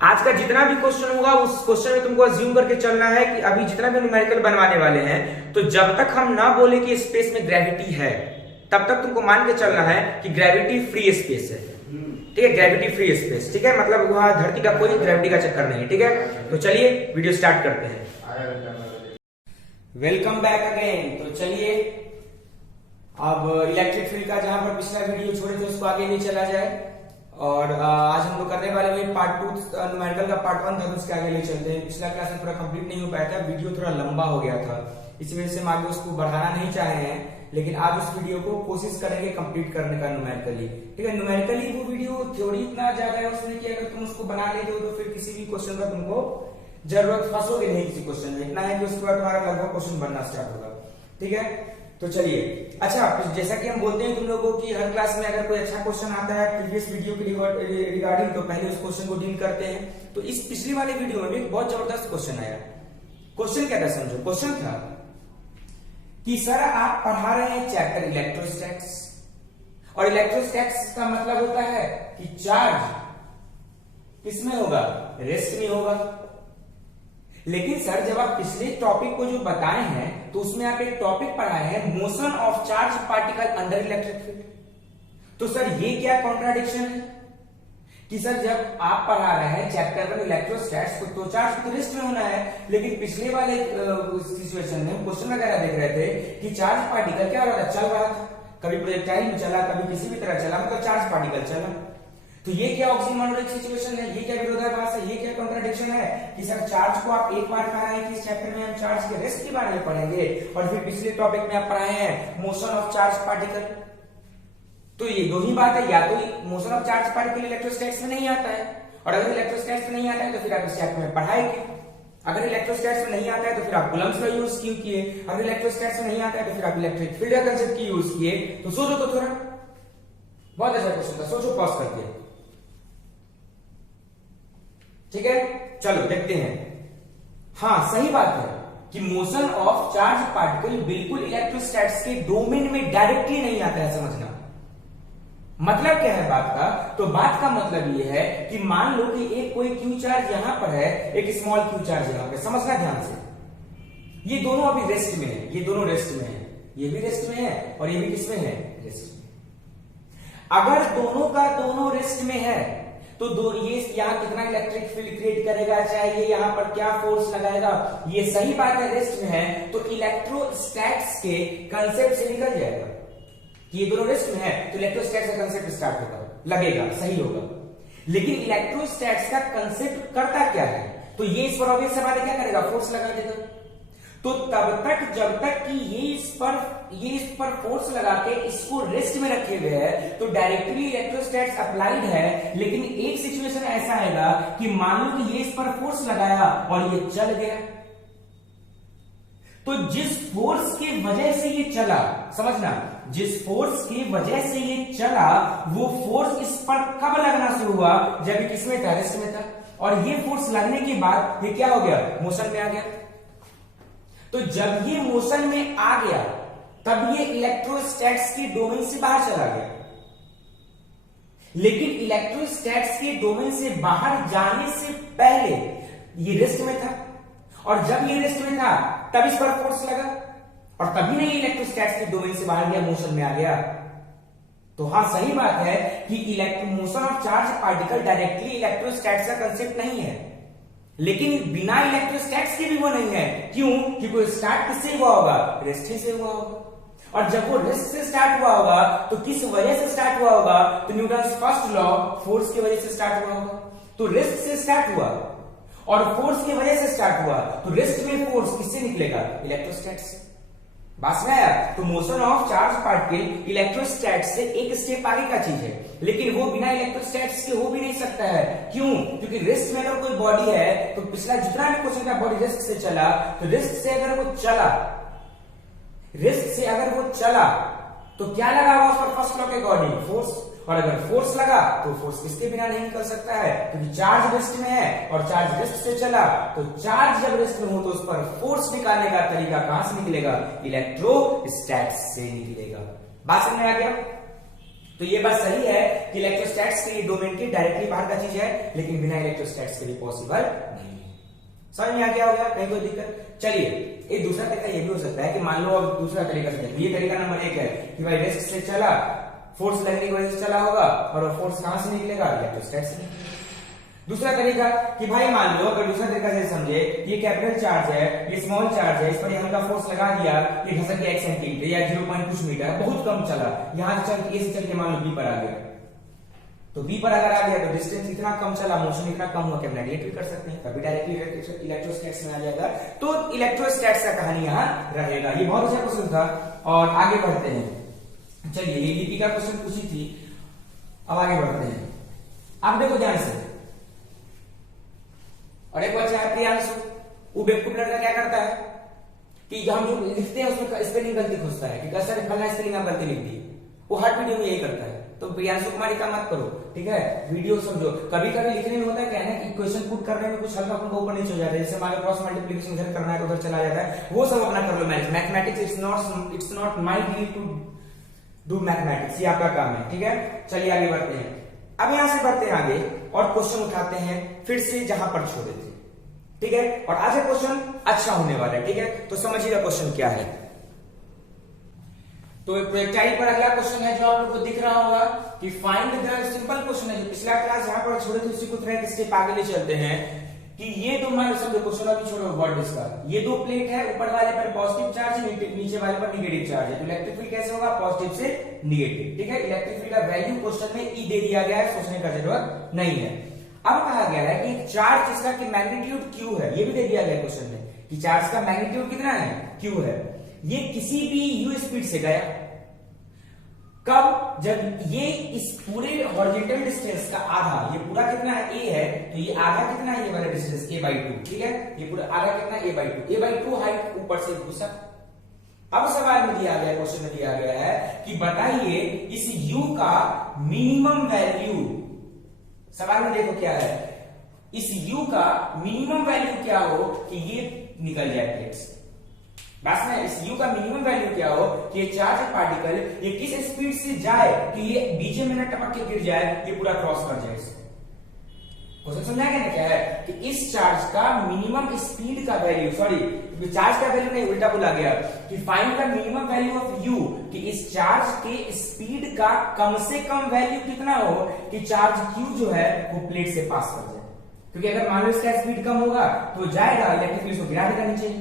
आज का जितना भी क्वेश्चन होगा उस क्वेश्चन में तुमको अज्यूम करके चलना है कि अभी जितना भी न्यूमेरिकल बनवाने वाले हैं, तो जब तक हम ना बोले कि स्पेस में ग्रेविटी है, तब तक तुमको मान के चलना है कि ग्रेविटी फ्री स्पेस है। ठीक है, ग्रेविटी फ्री स्पेस। ठीक है, मतलब वहां धरती का कोई ग्रेविटी का चक्कर नहीं है। ठीक है, तो चलिए वीडियो स्टार्ट करते हैं। Welcome back again. तो चलिए अब इलेक्ट्रिक फील्ड का जहां पर पिछला वीडियो छोड़े थे उसको आगे नहीं चला जाए, और आज हम लोग करने वाले वही पार्ट 2 न्यूमेरिकल का पार्ट 1 था, तो उसके आगे ले चलते हैं। पिछला क्लास में पूरा कंप्लीट नहीं हो पाया था, वीडियो थोड़ा लंबा हो गया था, इस वजह से हम आगे उसको बढ़ाना नहीं चाहे हैं, लेकिन आज उस वीडियो को कोशिश करेंगे कंप्लीट करने का न्यूमेरिकली। ठीक है, न्यूमेरिकली वो वीडियो थ्योरी इतना ज्यादा है उसमें कि अगर तुम उसको बना लेते हो तो फिर किसी भी क्वेश्चन का तुमको जरूरत फंसोगे नहीं किसी क्वेश्चन में। इतना है कि उसके बाद तुम्हारा लगभग क्वेश्चन बनना स्टार्ट होगा। ठीक है, तो चलिए। अच्छा, जैसा कि हम बोलते हैं तुम लोगों की हर क्लास में अगर कोई अच्छा क्वेश्चन आता है प्रीवियस वीडियो के रिगार्डिंग, तो पहले उस क्वेश्चन को डील करते हैं। तो इस पिछली वाले वीडियो में भी एक बहुत जबरदस्त क्वेश्चन आया। क्वेश्चन क्या था समझो। क्वेश्चन था कि सर आप पढ़ा रहे हैं चैप्टर इलेक्ट्रोस्टैटिक्स, और इलेक्ट्रोस्टैटिक्स का मतलब होता है कि चार्ज किसमें होगा, रेस्ट में होगा। लेकिन सर जब आप पिछले टॉपिक को जो बताए हैं तो उसमें आप एक टॉपिक पढ़ाए हैं motion of charge particle under electric field. तो सर ये क्या कॉन्ट्राडिक्शन है कि सर जब आप पढ़ा रहे हैं चैप्टर 1 इलेक्ट्रोस्टैट्स तो चार्ज तो रेस्ट में होना है, लेकिन पिछले वाले सिचुएशन में क्वेश्चन वगैरह देख रहे थे कि चार्ज पार्टिकल क्या हो रहा था, चल रहा था, कभी प्रोजेक्टाइल में चला, कभी किसी भी तरह चला, मतलब चार्ज पार्टिकल चला। तो ये क्या ऑक्सीमोरोनिक सिचुएशन है, ये क्या विरोधाभास है, ये क्या कॉन्ट्राडिक्शन है कि सर चार्ज को आप एक बार पढ़ा रहे हैं कि इस चैप्टर में हम चार्ज के रेस्ट के बारे में पढ़ेंगे, और फिर पिछले टॉपिक में आप पढ़ाए हैं मोशन ऑफ चार्ज पार्टिकल। तो ये दो ही बात है, या तो motion of charge particle electrostatics में नहीं आता है, और अगर इलेक्ट्रोस्टैटिक्स में नहीं आता है तो फिर आप इस चैप्टर में पढ़ाएंगे। अगर इलेक्ट्रोस्टैटिक्स में नहीं आता है तो फिर आप कूलम्ब्स का यूज क्यों किए, अगर इलेक्ट्रोस्टैटिक्स में नहीं आता है तो फिर आप इलेक्ट्रिक फील्ड का कंसेप्ट क्यों यूज किए। तो सोचो तो थोड़ा, बहुत अच्छा क्वेश्चन था, सोचो पॉज करके। ठीक है, चलो देखते हैं। हाँ सही बात है कि मोशन ऑफ चार्ज पार्टिकल बिल्कुल इलेक्ट्रोस्टैटिक्स के डोमेन में डायरेक्टली नहीं आता है, समझना। मतलब क्या है बात का, तो बात का मतलब ये है कि मान लो कि एक कोई क्यू चार्ज यहां पर है, एक स्मॉल क्यू चार्ज यहां पे, समझना ध्यान से। ये दोनों अभी रेस्ट में है, ये दोनों रेस्ट में है, ये भी रेस्ट में है और ये भी किसमें है, रेस्ट में। अगर दोनों का दोनों रेस्ट में है तो ये यहाँ कितना इलेक्ट्रिक फील्ड क्रिएट करेगा, चाहे ये यहाँ पर क्या फोर्स लगाएगा, ये सही बात है, रेस्ट में है, तो इलेक्ट्रोस्टैटिक्स के कंसेप्ट से निकल जाएगा कि ये दोनों रेस्ट में है, तो इलेक्ट्रोस्टैटिक्स का कंसेप्ट स्टार्ट होगा, लगेगा, सही होगा। लेकिन इलेक्ट्रोस्टैटिक्स का कंसेप्ट करता क्या है, तो ये इस पर ऑब्वियस सवाल है, क्या करेगा, फोर्स लगा देगा। तो तब तक जब तक कि ये इस पर फोर्स लगा के इसको रेस्ट में रखे हुए है तो डायरेक्टली इलेक्ट्रोस्टैटिक्स अप्लाइड है। लेकिन एक सिचुएशन ऐसा आएगा कि मान लो कि ये इस पर फोर्स लगाया और ये चल गया, तो जिस फोर्स के वजह से ये चला, समझना, जिस फोर्स की वजह से ये चला वो फोर्स इस पर कब लगना शुरू हुआ, जब ये किसमें था, रेस्ट में था, और ये फोर्स लगने के बाद ये क्या हो गया, मोशन में आ गया। तो जब ये मोशन में आ गया तब ये इलेक्ट्रोस्टैटिक्स के डोमेन से बाहर चला गया। लेकिन इलेक्ट्रोस्टैटिक्स के डोमेन से बाहर जाने से पहले ये रेस्ट में था, और जब ये रेस्ट में था तब इस पर फोर्स लगा, और तभी नहीं इलेक्ट्रोस्टैटिक्स के डोमेन से बाहर गया, मोशन में आ गया। तो हाँ सही बात है कि motion of charge particle directly electrostatics का कंसेप्ट नहीं है, लेकिन बिना इलेक्ट्रोस्टैटिक्स के भी वो नहीं है। क्यों, क्योंकि स्टार्ट किससे हुआ होगा, रेस्ट से हुआ होगा, और जब वो रेस्ट से स्टार्ट हुआ होगा तो किस वजह से स्टार्ट हुआ होगा, तो न्यूटन्स फर्स्ट लॉ फोर्स की वजह से स्टार्ट हुआ होगा। तो रेस्ट से स्टार्ट हुआ और फोर्स की वजह से स्टार्ट हुआ, तो रेस्ट में फोर्स किससे निकलेगा, इलेक्ट्रोस्टैटिक्स से। बस में आया, तो motion of charge particle electrostatics से एक स्टेप आगे का चीज है, लेकिन वो बिना इलेक्ट्रोस्टैटिक्स के हो भी नहीं सकता है। क्यों, क्योंकि रेस्ट में अगर कोई बॉडी है तो पिछला जितना भी क्वेश्चन था बॉडी रेस्ट से चला, तो रेस्ट से अगर वो चला, रेस्ट से अगर वो चला तो क्या लगा हुआ उस पर, फर्स्ट लॉ के अकॉर्डिंग फोर्स, और अगर फोर्स लगा तो फोर्स किसके बिना नहीं निकल सकता है, क्योंकि चार्ज रेस्ट में है, और चार्ज रेस्ट से चला, तो चार्ज जब रेस्ट में हो तो उस पर फोर्स निकालने का तरीका कहां से निकलेगा, इलेक्ट्रोस्टैटिक्स से निकलेगा। बात समझ में आ गया। तो ये बात सही है कि इलेक्ट्रोस्टैट्स के लिए डोमेन के डायरेक्टली बाहर का चीज है, लेकिन बिना इलेक्ट्रोस्टैट्स के लिए पॉसिबल नहीं है। समझ में आ गया होगा, कहीं कोई दिक्कत? चलिए एक दूसरा तरीका ये भी हो सकता है कि मान लो अब दूसरा तरीका से देखो, ये तरीका नंबर 1 है कि भाई रेस्ट से चला, फोर्स लगने की वजह से चला होगा, और वो फोर्स कहां से निकलेगा? इलेक्ट्रोस्टैट से। दूसरा तरीका कि भाई मान लो, अगर दूसरा तरीका से समझे, ये कैपिटल चार्ज है, ये स्मॉल चार्ज है, इस पर हल्का फोर्स लगा दिया, ये घसक गया 1 सेंटीमीटर या 0. कुछ मीटर, बहुत कम चला, यहां से चल ए से चल के मान लो बी पर आ गया, तो बी पर अगर आ गया तो डिस्टेंस इतना कम चला, मोशन इतना कम हुआ कि हम नेगलेक्ट भी कर सकते हैं, तभी डायरेक्टली इलेक्ट्रोस्टैट्स में आ जाएगा। तो इलेक्ट्रोस्टैट्स का कहानी यहाँ रहेगा। ये बहुत अच्छा क्वेश्चन था, और आगे बढ़ते हैं। चलिए ये लिपि का क्वेश्चन पूछी थी, अब आगे बढ़ते हैं। अब देखो ध्यान से, और एक बच्चा है प्रियांशु, वो बेवकूफ लड़का क्या करता है कि हम जो लिखते हैं उसमें स्पेलिंग गलती खोजता है कि सर फलना स्पेलिंग आप गलती लिख दी, वो हर वीडियो में यही करता है। तो प्रियांशु कुमारी का मत करो, ठीक है, वीडियो समझो। कभी कभी लिखने में होता है क्या है कि क्वेश्चन पुट करने में कुछ हल्का फुल्का ऊपर नीचे हो जाता है, जैसे हमारे क्रॉस मल्टीप्लिकेशन इधर करना है तो उधर चला जाता है, वो सब अपना कर लो। Mathematics it's not my duty to do mathematics, ये आपका काम है, ठीक है। चलिए आगे बढ़ते हैं। अब यहां से बढ़ते हैं आगे और क्वेश्चन उठाते हैं फिर से जहां पर छोड़े थे, ठीक है। और आज का क्वेश्चन अच्छा होने वाला है, ठीक है। तो समझिएगा क्वेश्चन क्या है। तो प्रोजेक्टाइल पर अगला क्वेश्चन है जो आप लोग को दिख रहा होगा कि फाइंड द, सिंपल क्वेश्चन है, जो पिछला क्लास जहां पर छोड़े थे उसी को थोड़ा एक स्टेप आगे ले चलते हैं कि ये दो, मान समझो क्वेश्चन अभी छोड़ो वर्ड इसका, ये दो प्लेट है, ऊपर वाले पर पॉजिटिव चार्ज है, नीचे वाले पर नेगेटिव चार्ज है, तो इलेक्ट्रिक फील्ड कैसे होगा? पॉजिटिव से नेगेटिव, ठीक है। इलेक्ट्रिक फील्ड का वैल्यू क्वेश्चन में ई दे दिया गया है, सोचने का जरूरत नहीं है। अब कहा गया है कि चार्ज जिसका कि मैग्नीट्यूड क्यू है, ये भी दे दिया गया क्वेश्चन में कि चार्ज का मैग्नीट्यूड कितना है? क्यू है। ये किसी भी यू स्पीड से गया, कब? जब ये इस पूरे हॉरिजॉन्टल डिस्टेंस का आधा, ये पूरा कितना है? ए है, तो ये आधा कितना है? ये वाला डिस्टेंस a/2, ठीक है। ये पूरा आधा कितना है? a/2 हाइट ऊपर से घुसा। अब सवाल में दिया गया, क्वेश्चन में दिया गया है कि बताइए इस u का मिनिमम वैल्यू। सवाल में देखो क्या है, इस u का मिनिमम वैल्यू क्या हो कि ये निकल जाए प्लेट से। बस में इस u का मिनिमम वैल्यू क्या हो कि ये चार्ज पार्टिकल ये किस स्पीड से जाए कि ये बीच में टपक के गिर जाए, ये पूरा क्रॉस कर जाए इसको। क्वेश्चन समझा गया ना क्या है कि इस चार्ज का मिनिमम स्पीड का वैल्यू, सॉरी चार्ज का वैल्यू नहीं, उल्टा बोला गया कि find the minimum value of u, कि इस चार्ज के स्पीड का कम से कम वैल्यू कितना हो कि चार्ज q जो है वो प्लेट से पास कर जाए। क्योंकि अगर मान लो इसका स्पीड कम होगा तो जाएगा, इलेक्ट्रिक फील्ड को गिरा देगा नीचे।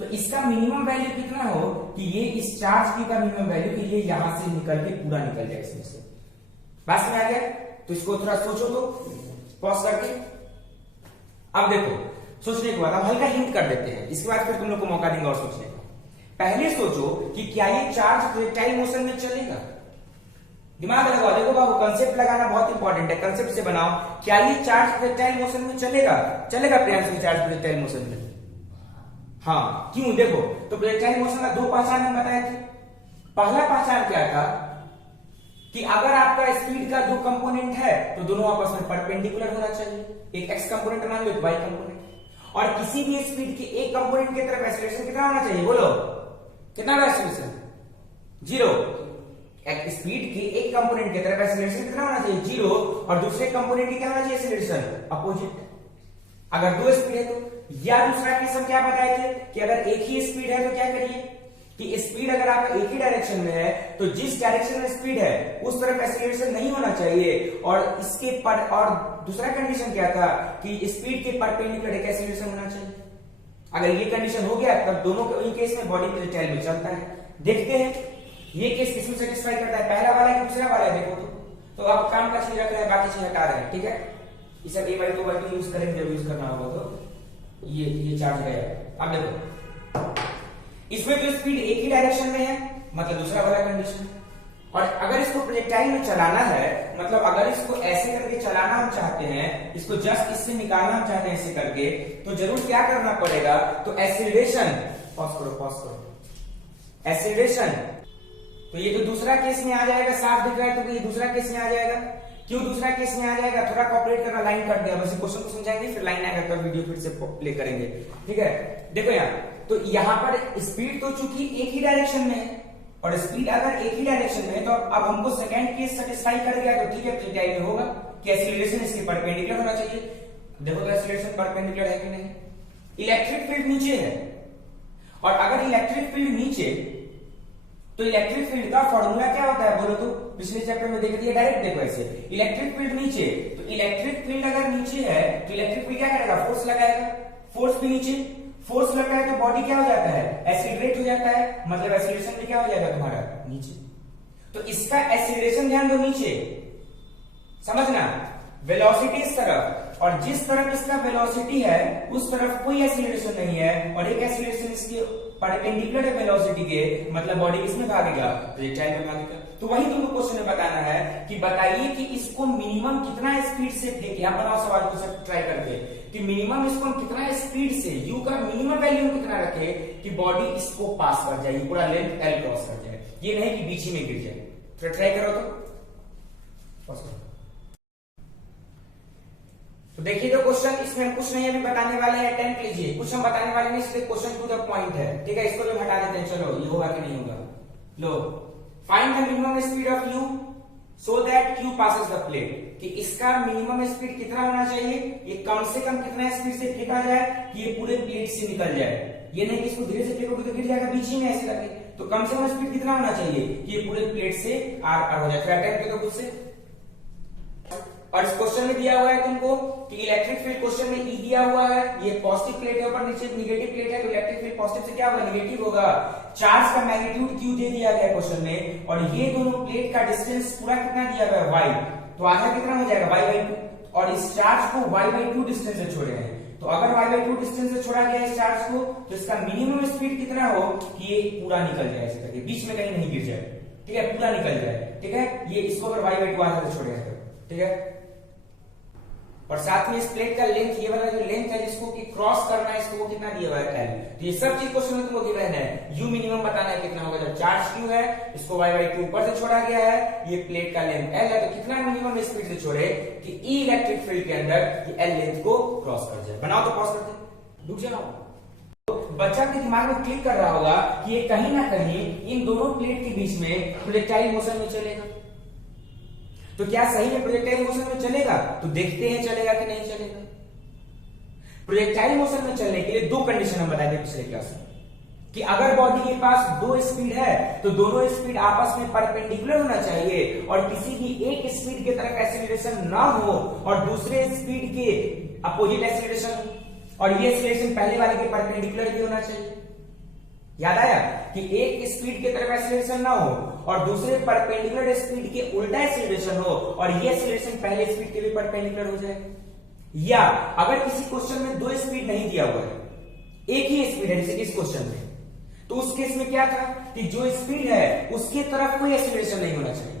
तो इसका मिनिमम वैल्यू कितना हो कि ये इस चार्ज की का मिनिमम वैल्यू कि ये यहां से निकल के पूरा निकल जाए इसमें से। बात समझ आ गया? तो इसको थोड़ा सोचो, तो पॉज करके। अब देखो सोचने के बाद अब हल्का हिंट कर देते हैं, इसके बाद फिर तुम लोग को मौका देंगे और सोचने का। पहले सोचो कि क्या ये चार्ज प्रोजेक्टाइल मोशन में चलेगा। दिमाग लगाओ, देखो बाबू कंसेप्ट लगाना बहुत इंपॉर्टेंट है, कंसेप्ट से बनाओ। क्या ये चार्ज प्रोजेक्टाइल मोशन में चलेगा? चलेगा प्रियांशु चार्ज प्रोजेक्टाइल मोशन में? हाँ, क्यों? देखो तो प्रोजेक्टाइल मोशन का दो पहचान हम बताए थे। पहला पहचान क्या था कि अगर आपका स्पीड का दो कंपोनेंट है तो दोनों आपस में परपेंडिकुलर होना चाहिए, एक एक्स कंपोनेंट मान लो, एक वाई कंपोनेंट। और किसी भी स्पीड के एक कंपोनेंट की तरफ एक्सीलरेशन कितना होना चाहिए? बोलो कितना होगा एक्सीलरेशन? 0। एक स्पीड के एक कंपोनेंट की तरफ एक्सीलरेशन कितना होना चाहिए? 0। और दूसरे कंपोनेंट की क्या होना चाहिए एक्सीलरेशन? अपोजिट। अगर दो स्पीड है तो, या दूसरा केस हम क्या बताए थे कि अगर एक ही स्पीड है तो क्या करिए कि स्पीड अगर आपका एक ही डायरेक्शन में है तो जिस डायरेक्शन में स्पीड है उस तरफ एक्सीलरेशन नहीं होना चाहिए। और इसके पर, और दूसरा कंडीशन क्या था कि स्पीड के परपेंडिकुलर एक एक्सीलरेशन होना चाहिए। अगर ये कंडीशन हो गया तब दोनों के केस में बॉडी प्रोजेक्टाइल में चलता है। देखते हैं ये केस किसमें सेटिस्फाई करता है, पहला वाला है दूसरा वाला है। देखो तो आप काम का चीज रख रहे हैं, बाकी चीज हटा रहे हैं, ठीक है। ये सब a/2 यूज करेंगे जब यूज करना होगा तो ये चार्ज गया। अब देखो इसमें जो स्पीड एक ही डायरेक्शन में है, मतलब दूसरा वाला कंडीशन। और अगर इसको प्रोजेक्टाइल में चलाना है, मतलब अगर इसको ऐसे करके चलाना हम चाहते हैं, इसको जस्ट इससे निकालना हम चाहते हैं ऐसे करके, तो जरूर क्या करना पड़ेगा? तो एक्सीलरेशन, पॉज करो, एक्सीलरेशन। तो ये जो दूसरा केस में आ जाएगा, साफ दिख रहा है तो ये दूसरा केस में आ जाएगा। क्यों दूसरा केस में आ जाएगा? थोड़ा कॉपरेट करना, लाइन कट दिया, बस क्वेश्चन को समझाएंगे फिर लाइन आएगा तो वीडियो फिर से प्ले करेंगे, ठीक है। देखो यहाँ तो यहाँ पर स्पीड तो चूंकि एक ही डायरेक्शन में है, और स्पीड अगर एक ही डायरेक्शन में है तो अब हमको सेकंड केस सेटिस्फाई कर गया तो ठीक है, तो टाइप में होगा कि एक्सीलरेशन इसके परपेंडिकुलर होना चाहिए। देखो तो एक्सीलरेशन परपेंडिकुलर है कि नहीं। इलेक्ट्रिक फील्ड नीचे है और अगर इलेक्ट्रिक फील्ड नीचे तो इलेक्ट्रिक फील्ड का फॉर्मूला क्या होता है बोलो तो, पिछले चैप्टर में देख लिया, डायरेक्ट देखो ऐसे, इलेक्ट्रिक फील्ड नीचे, तो इलेक्ट्रिक फील्ड अगर नीचे है तो इलेक्ट्रिक फील्ड क्या करेगा, फोर्स लगाएगा, फोर्स भी नीचे, फोर्स लगता है तो बॉडी क्या हो जाता है, एक्सीलरेट हो जाता है, मतलब एक्सीलरेशन भी क्या हो जाएगा तुम्हारा नीचे। तो इसका एक्सीलरेशन ध्यान दो नीचे, समझना, वेलोसिटी इस तरफ और जिस तरफ इसका वेलोसिटी है उस तरफ कोई एक्सीलरेशन नहीं है और एक एक्सीलरेशन इसके परपेंडिकुलर है वेलोसिटी के, मतलब बॉडी इसमें भागेगा, प्रोजेक्टाइल में भागेगा। तो वही तुमको क्वेश्चन में बताना है कि बताइए कि इसको मिनिमम कितना स्पीड से फेंके। हम बनाओ सवाल को सब ट्राई करके कि मिनिमम इसको हम कितना स्पीड से, यू का मिनिमम वैल्यू कितना रखे कि बॉडी इसको पास कर जाए, पूरा लेंथ एल क्रॉस कर जाए, ये नहीं कि बीच ही में गिर जाए। तो ट्राई करो तो देखिए तो क्वेश्चन इसमें हम कुछ नहीं अभी बताने वाले हैं, अटेम्प्ट लीजिए, कुछ हम बताने वाले नहीं, इसलिए क्वेश्चन टू द पॉइंट है, ठीक है। इसको भी हटा देते हैं, चलो ये होगा कि नहीं होगा। लो, find the minimum speed of U so that Q passes the plate, कि इसका मिनिमम स्पीड कितना होना चाहिए, ये कम से कम कितना स्पीड से फेंका जाए कि ये पूरे प्लेट से निकल जाए, ये नहीं कि इसको धीरे से फेंकोगे तो गिर जाएगा बीच ही में ऐसे करके। तो कम से कम स्पीड कितना होना चाहिए कि ये पूरे प्लेट से आर हो जाए। फिर अटेम्प्ट करो खुद से। और इस क्वेश्चन में दिया हुआ है तुमको कि इलेक्ट्रिक फील्ड, क्वेश्चन में ई दिया हुआ है, ये पॉजिटिव प्लेट है, ऊपर नीचे निगेटिव प्लेट है, तो इलेक्ट्रिक फील्ड पॉजिटिव से क्या होगा, निगेटिव होगा। चार्ज का मैग्नीट्यूड क्यू दे दिया गया क्वेश्चन में और ये दोनों प्लेट का डिस्टेंस पूरा कितना दिया गया है, वाई, तो आधा कितना हो जाएगा, वाई बाई 2, और इस चार्ज को वाई बाई 2 डिस्टेंस से छोड़े हैं। तो अगर वाई बाई 2 डिस्टेंस से छोड़ा गया इस चार्ज को तो इसका मिनिमम स्पीड कितना हो कि ये पूरा निकल जाए ऐसे करके, बीच में कहीं नहीं गिर जाए, ठीक है, पूरा निकल जाए, ठीक है। ये इसको अगर वाई बाई 2 आधा से छोड़े हैं, ठीक है। और साथ में इस प्लेट का लेंथ, ये वाला जो लेंथ है जिसको कि क्रॉस करना है, इसको वो कितना दिया हुआ है, एल। तो ये सब चीज क्वेश्चन में तुमको गिवन है। यू मिनिमम बताना है कितना होगा, जब चार्ज क्यू है, इसको वाई बाई 2 ऊपर से छोड़ा गया है, ये प्लेट का लेंथ एल है, तो कितना मिनिमम स्पीड से छोड़े कि ई इलेक्ट्रिक फील्ड के अंदर ये एल लेंथ को क्रॉस कर जाए। बनाओ तो पॉज करते, रुक जाओ। तो बच्चा के दिमाग में क्लिक कर रहा होगा कि ये कहीं ना कहीं इन दोनों प्लेट के बीच में प्रोजेक्टाइल मोशन में चलेगा। तो क्या सही में प्रोजेक्टाइल मोशन में चलेगा, तो देखते हैं चलेगा कि नहीं चलेगा। प्रोजेक्टाइल मोशन में चलने के लिए दो कंडीशन हम बताए थे पिछले क्लास में, कि अगर बॉडी के पास दो स्पीड है तो दोनों स्पीड आपस में परपेंडिकुलर होना चाहिए और किसी भी एक स्पीड की तरफ एक्सीलरेशन ना हो और दूसरे स्पीड के अपोजिट एक्सीलरेशन हो, और ये एक्सीलरेशन पहले वाले के परपेंडिकुलर भी होना चाहिए। याद आया कि एक स्पीड की तरफ एक्सीलरेशन ना हो और दूसरे परपेंडिकुलर स्पीड के उल्टा एक्सीलरेशन हो और ये एक्सीलरेशन पहले स्पीड के भी परपेंडिकुलर हो जाए। या अगर किसी क्वेश्चन में दो स्पीड नहीं दिया हुआ है, एक ही स्पीड है जैसे कि इस क्वेश्चन में, तो उस केस में क्या था कि जो स्पीड है उसके तरफ कोई एक्सीलरेशन नहीं होना चाहिए,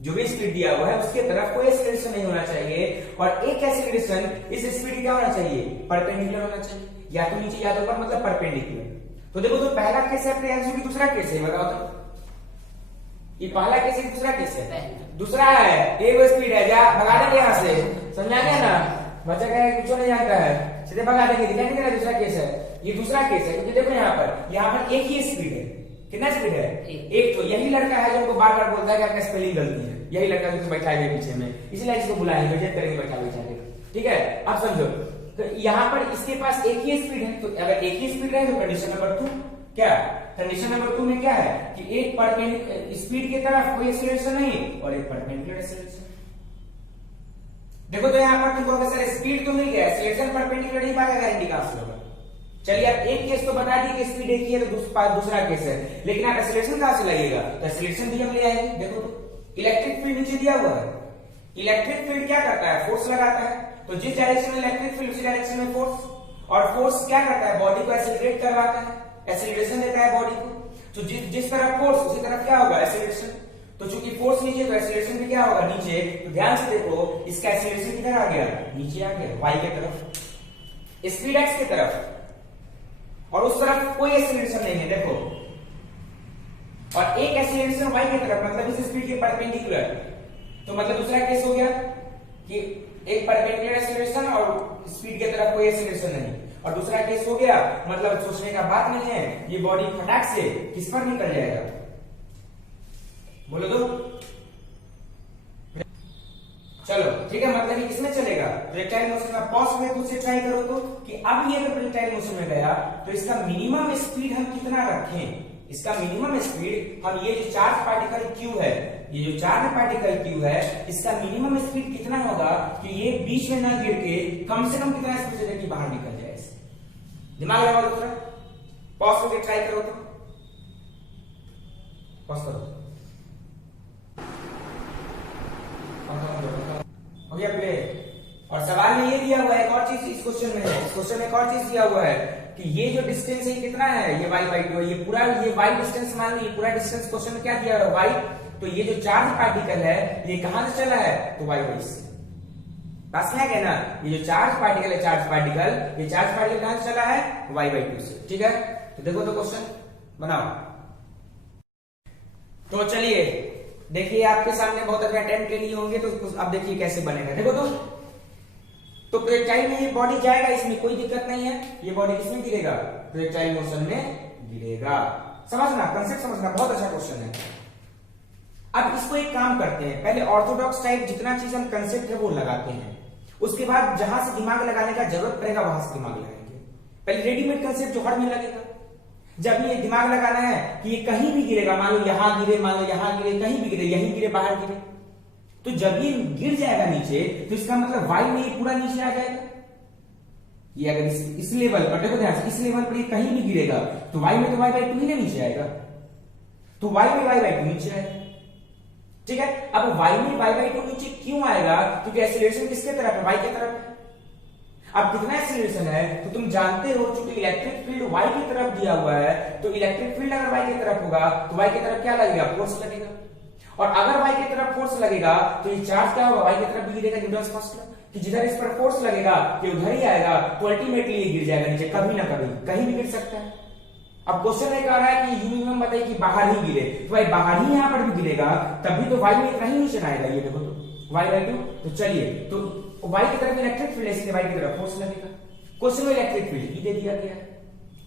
जो भी स्पीड दिया हुआ है उसके तरफ कोई एक्सीलरेशन नहीं होना चाहिए और एक एक्सीलरेशन इस स्पीड क्या होना चाहिए, परपेंडिकुलर होना चाहिए, या तो नीचे या तो ऊपर, मतलब परपेंडिकुलर। तो देखो तो पहला केस है अपने आंसर की, दूसरा केस है, बताओ तो ये पहला केस है दूसरा केस है, दूसरा है एक स्पीड है, जा भगा देंगे यहाँ से, समझा गया ना। बच्चा कह कुछ नहीं जानता है, सीधे भगा देंगे, दिखाई नहीं दे रहा दूसरा केस है, ये दूसरा केस है, क्योंकि देखो यहाँ पर एक ही स्पीड है, कितना स्पीड है, एक। तो यही लड़का है जो हमको बार बार बोलता है कि आपका स्पेलिंग गलती है, यही लड़का जो बैठा है पीछे में, इसलिए इसको बुलाएंगे, रिजेक्ट करेंगे बैठा के, ठीक है। अब समझो, तो यहाँ पर इसके पास एक ही स्पीड है, तो अगर एक ही स्पीड है तो कंडीशन नंबर 2 क्या, कंडीशन नंबर 2 में क्या है कि एक परपेंडिकुलर स्पीड की तरफ कोई एक्सीलरेशन नहीं और एक परपेंडिकुलर एक्सीलरेशन। देखो तो यहाँ पर तुमको सर स्पीड तो मिल गया, एक्सीलरेशन परपेंडिकुलर नहीं पाएगा, गारंटी कहां से होगा। चलिए आप एक केस तो बता दी कि स्पीड एक ही है, तो दूसरा केस है, लेकिन आप एक्सीलरेशन कहां से लगेगा, तो एक्सीलरेशन भी हम ले आएंगे। देखो तो इलेक्ट्रिक फील्ड नीचे दिया हुआ है, इलेक्ट्रिक फील्ड क्या करता है, फोर्स लगाता है, तो जिस डायरेक्शन में इलेक्ट्रिक फील्ड उसी डायरेक्शन में फोर्स, और फोर्स क्या करता है, बॉडी को एक्सीलरेट करवाता है, एक्सीलरेशन देता है बॉडी को। तो जिस तरफ फोर्स उसी तरफ क्या होगा, एक्सीलरेशन। तो चूंकि फोर्स नीचे तो एक्सीलरेशन भी क्या होगा, नीचे। तो ध्यान से देखो इसका एक्सीलरेशन किधर आ गया, नीचे आ गया, वाई के तरफ, स्पीड एक्स की तरफ, और उस तरफ कोई एक्सीलरेशन नहीं है, देखो, और एक एक्सीलरेशन वाई की तरफ, मतलब इस स्पीड के परपेंडिकुलर। तो मतलब दूसरा केस हो गया कि एक परपेंडिकुलर एक्सीलरेशन और स्पीड की तरफ कोई एक्सीलरेशन नहीं, और दूसरा केस हो गया, मतलब सोचने का बात नहीं है, ये बॉडी फटाक से किस पर निकल जाएगा, बोलो तो। चलो ठीक है, मतलब ये किसमें चलेगा, प्रोजेक्टाइल मोशन में। पॉज में खुद से ट्राई करो तो कि अब ये अगर प्रोजेक्टाइल मोशन में गया तो इसका मिनिमम स्पीड हम कितना रखें। इसका मिनिमम स्पीड हम ये जो चार्ज पार्टिकल Q है, ये जो चार्ज पार्टिकल Q है, इसका मिनिमम स्पीड कितना होगा कि ये बीच में ना गिर के कम से कम कितना स्पीड से बाहर निकल जाए। इससे दिमाग लगाओ दूसरा, पॉज करके ट्राई करो तो, पॉज करो। हो गया प्ले। और सवाल में ये दिया हुआ है एक और चीज इस क्वेश्चन में है, इस क्वेश्चन में एक और चीज दिया हुआ है कि ये जो डिस्टेंस है कितना है, ये y/2 है, ये पूरा ये y डिस्टेंस मान लो, ये पूरा डिस्टेंस क्वेश्चन में क्या दिया है y, तो ये जो चार्ज पार्टिकल है ये कहां से चला है, तो y/2 से। बस में है ना, ये जो चार्ज पार्टिकल है, चार्ज पार्टिकल, ये चार्ज पार्टिकल कहां से चला है, y/2 से। ठीक है, तो देखो तो क्वेश्चन बनाओ। तो चलिए देखिए, आपके सामने बहुत अच्छा अटेम्प्ट के लिए होंगे, तो अब देखिए कैसे बनेगा। देखो तो प्रोजेक्टाइल में ये बॉडी जाएगा, इसमें कोई दिक्कत नहीं है, ये बॉडी किसमें गिरेगा, प्रोजेक्टाइल मोशन में गिरेगा। समझना, कंसेप्ट समझना, बहुत अच्छा क्वेश्चन है। अब इसको एक काम करते हैं, पहले ऑर्थोडॉक्स टाइप जितना चीज हम कंसेप्ट है वो लगाते हैं, उसके बाद जहां से दिमाग लगाने का जरूरत पड़ेगा वहां से दिमाग लगाएंगे। पहले रेडीमेड कंसेप्ट जो हर में लगेगा, जब ये दिमाग लगाना है कि ये कहीं भी गिरेगा, मान लो यहां गिरे, मान लो यहां गिरे, कहीं भी गिरे, यहीं गिरे, बाहर गिरे, तो जब ये गिर जाएगा नीचे तो इसका मतलब वाई में ये पूरा नीचे आ जाएगा। ये अगर इस लेवल पर देखो ध्यान से, इस लेवल पर ये कहीं भी गिरेगा तो वाई में तो y/2 ही नीचे आएगा, तो वाई में y/2 नीचे आएगा। ठीक है, अब वाई में y/2 नीचे क्यों आएगा, क्योंकि एक्सीलरेशन किसके तरफ है, y की तरफ है। अब कितना एक्सीलरेशन है तो तुम जानते हो, चूंकि इलेक्ट्रिक फील्ड y की तरफ दिया हुआ है, तो इलेक्ट्रिक फील्ड अगर y की तरफ होगा तो y की तरफ क्या लगेगा, फोर्स लगेगा। और अगर y की तरफ फोर्स लगेगा तो ये चार्ज क्या होगा, y की तरफ भी गिरेगा। न्यूटन्स फर्स्ट लॉ कि जिधर इस पर फोर्स लगेगा कि उधर ही आएगा, तो अल्टीमेटली ये गिर जाएगा नीचे, कभी ना कभी, कहीं भी गिर सकता है। अब क्वेश्चन ये कह रहा है कि यूनियन बताइए कि बाहर ही गिरे, तो भाई बाहर ही यहां पर भी गिरेगा, तभी तो y में इतना ही नीचे आएगा। ये देखो तो y/2, तो चलिए, तो y की तरफ इलेक्ट्रिक फील्ड है, इसलिए y की तरफ फोर्स लगेगा। क्वेश्चन में इलेक्ट्रिक फील्ड ई दे दिया गया है,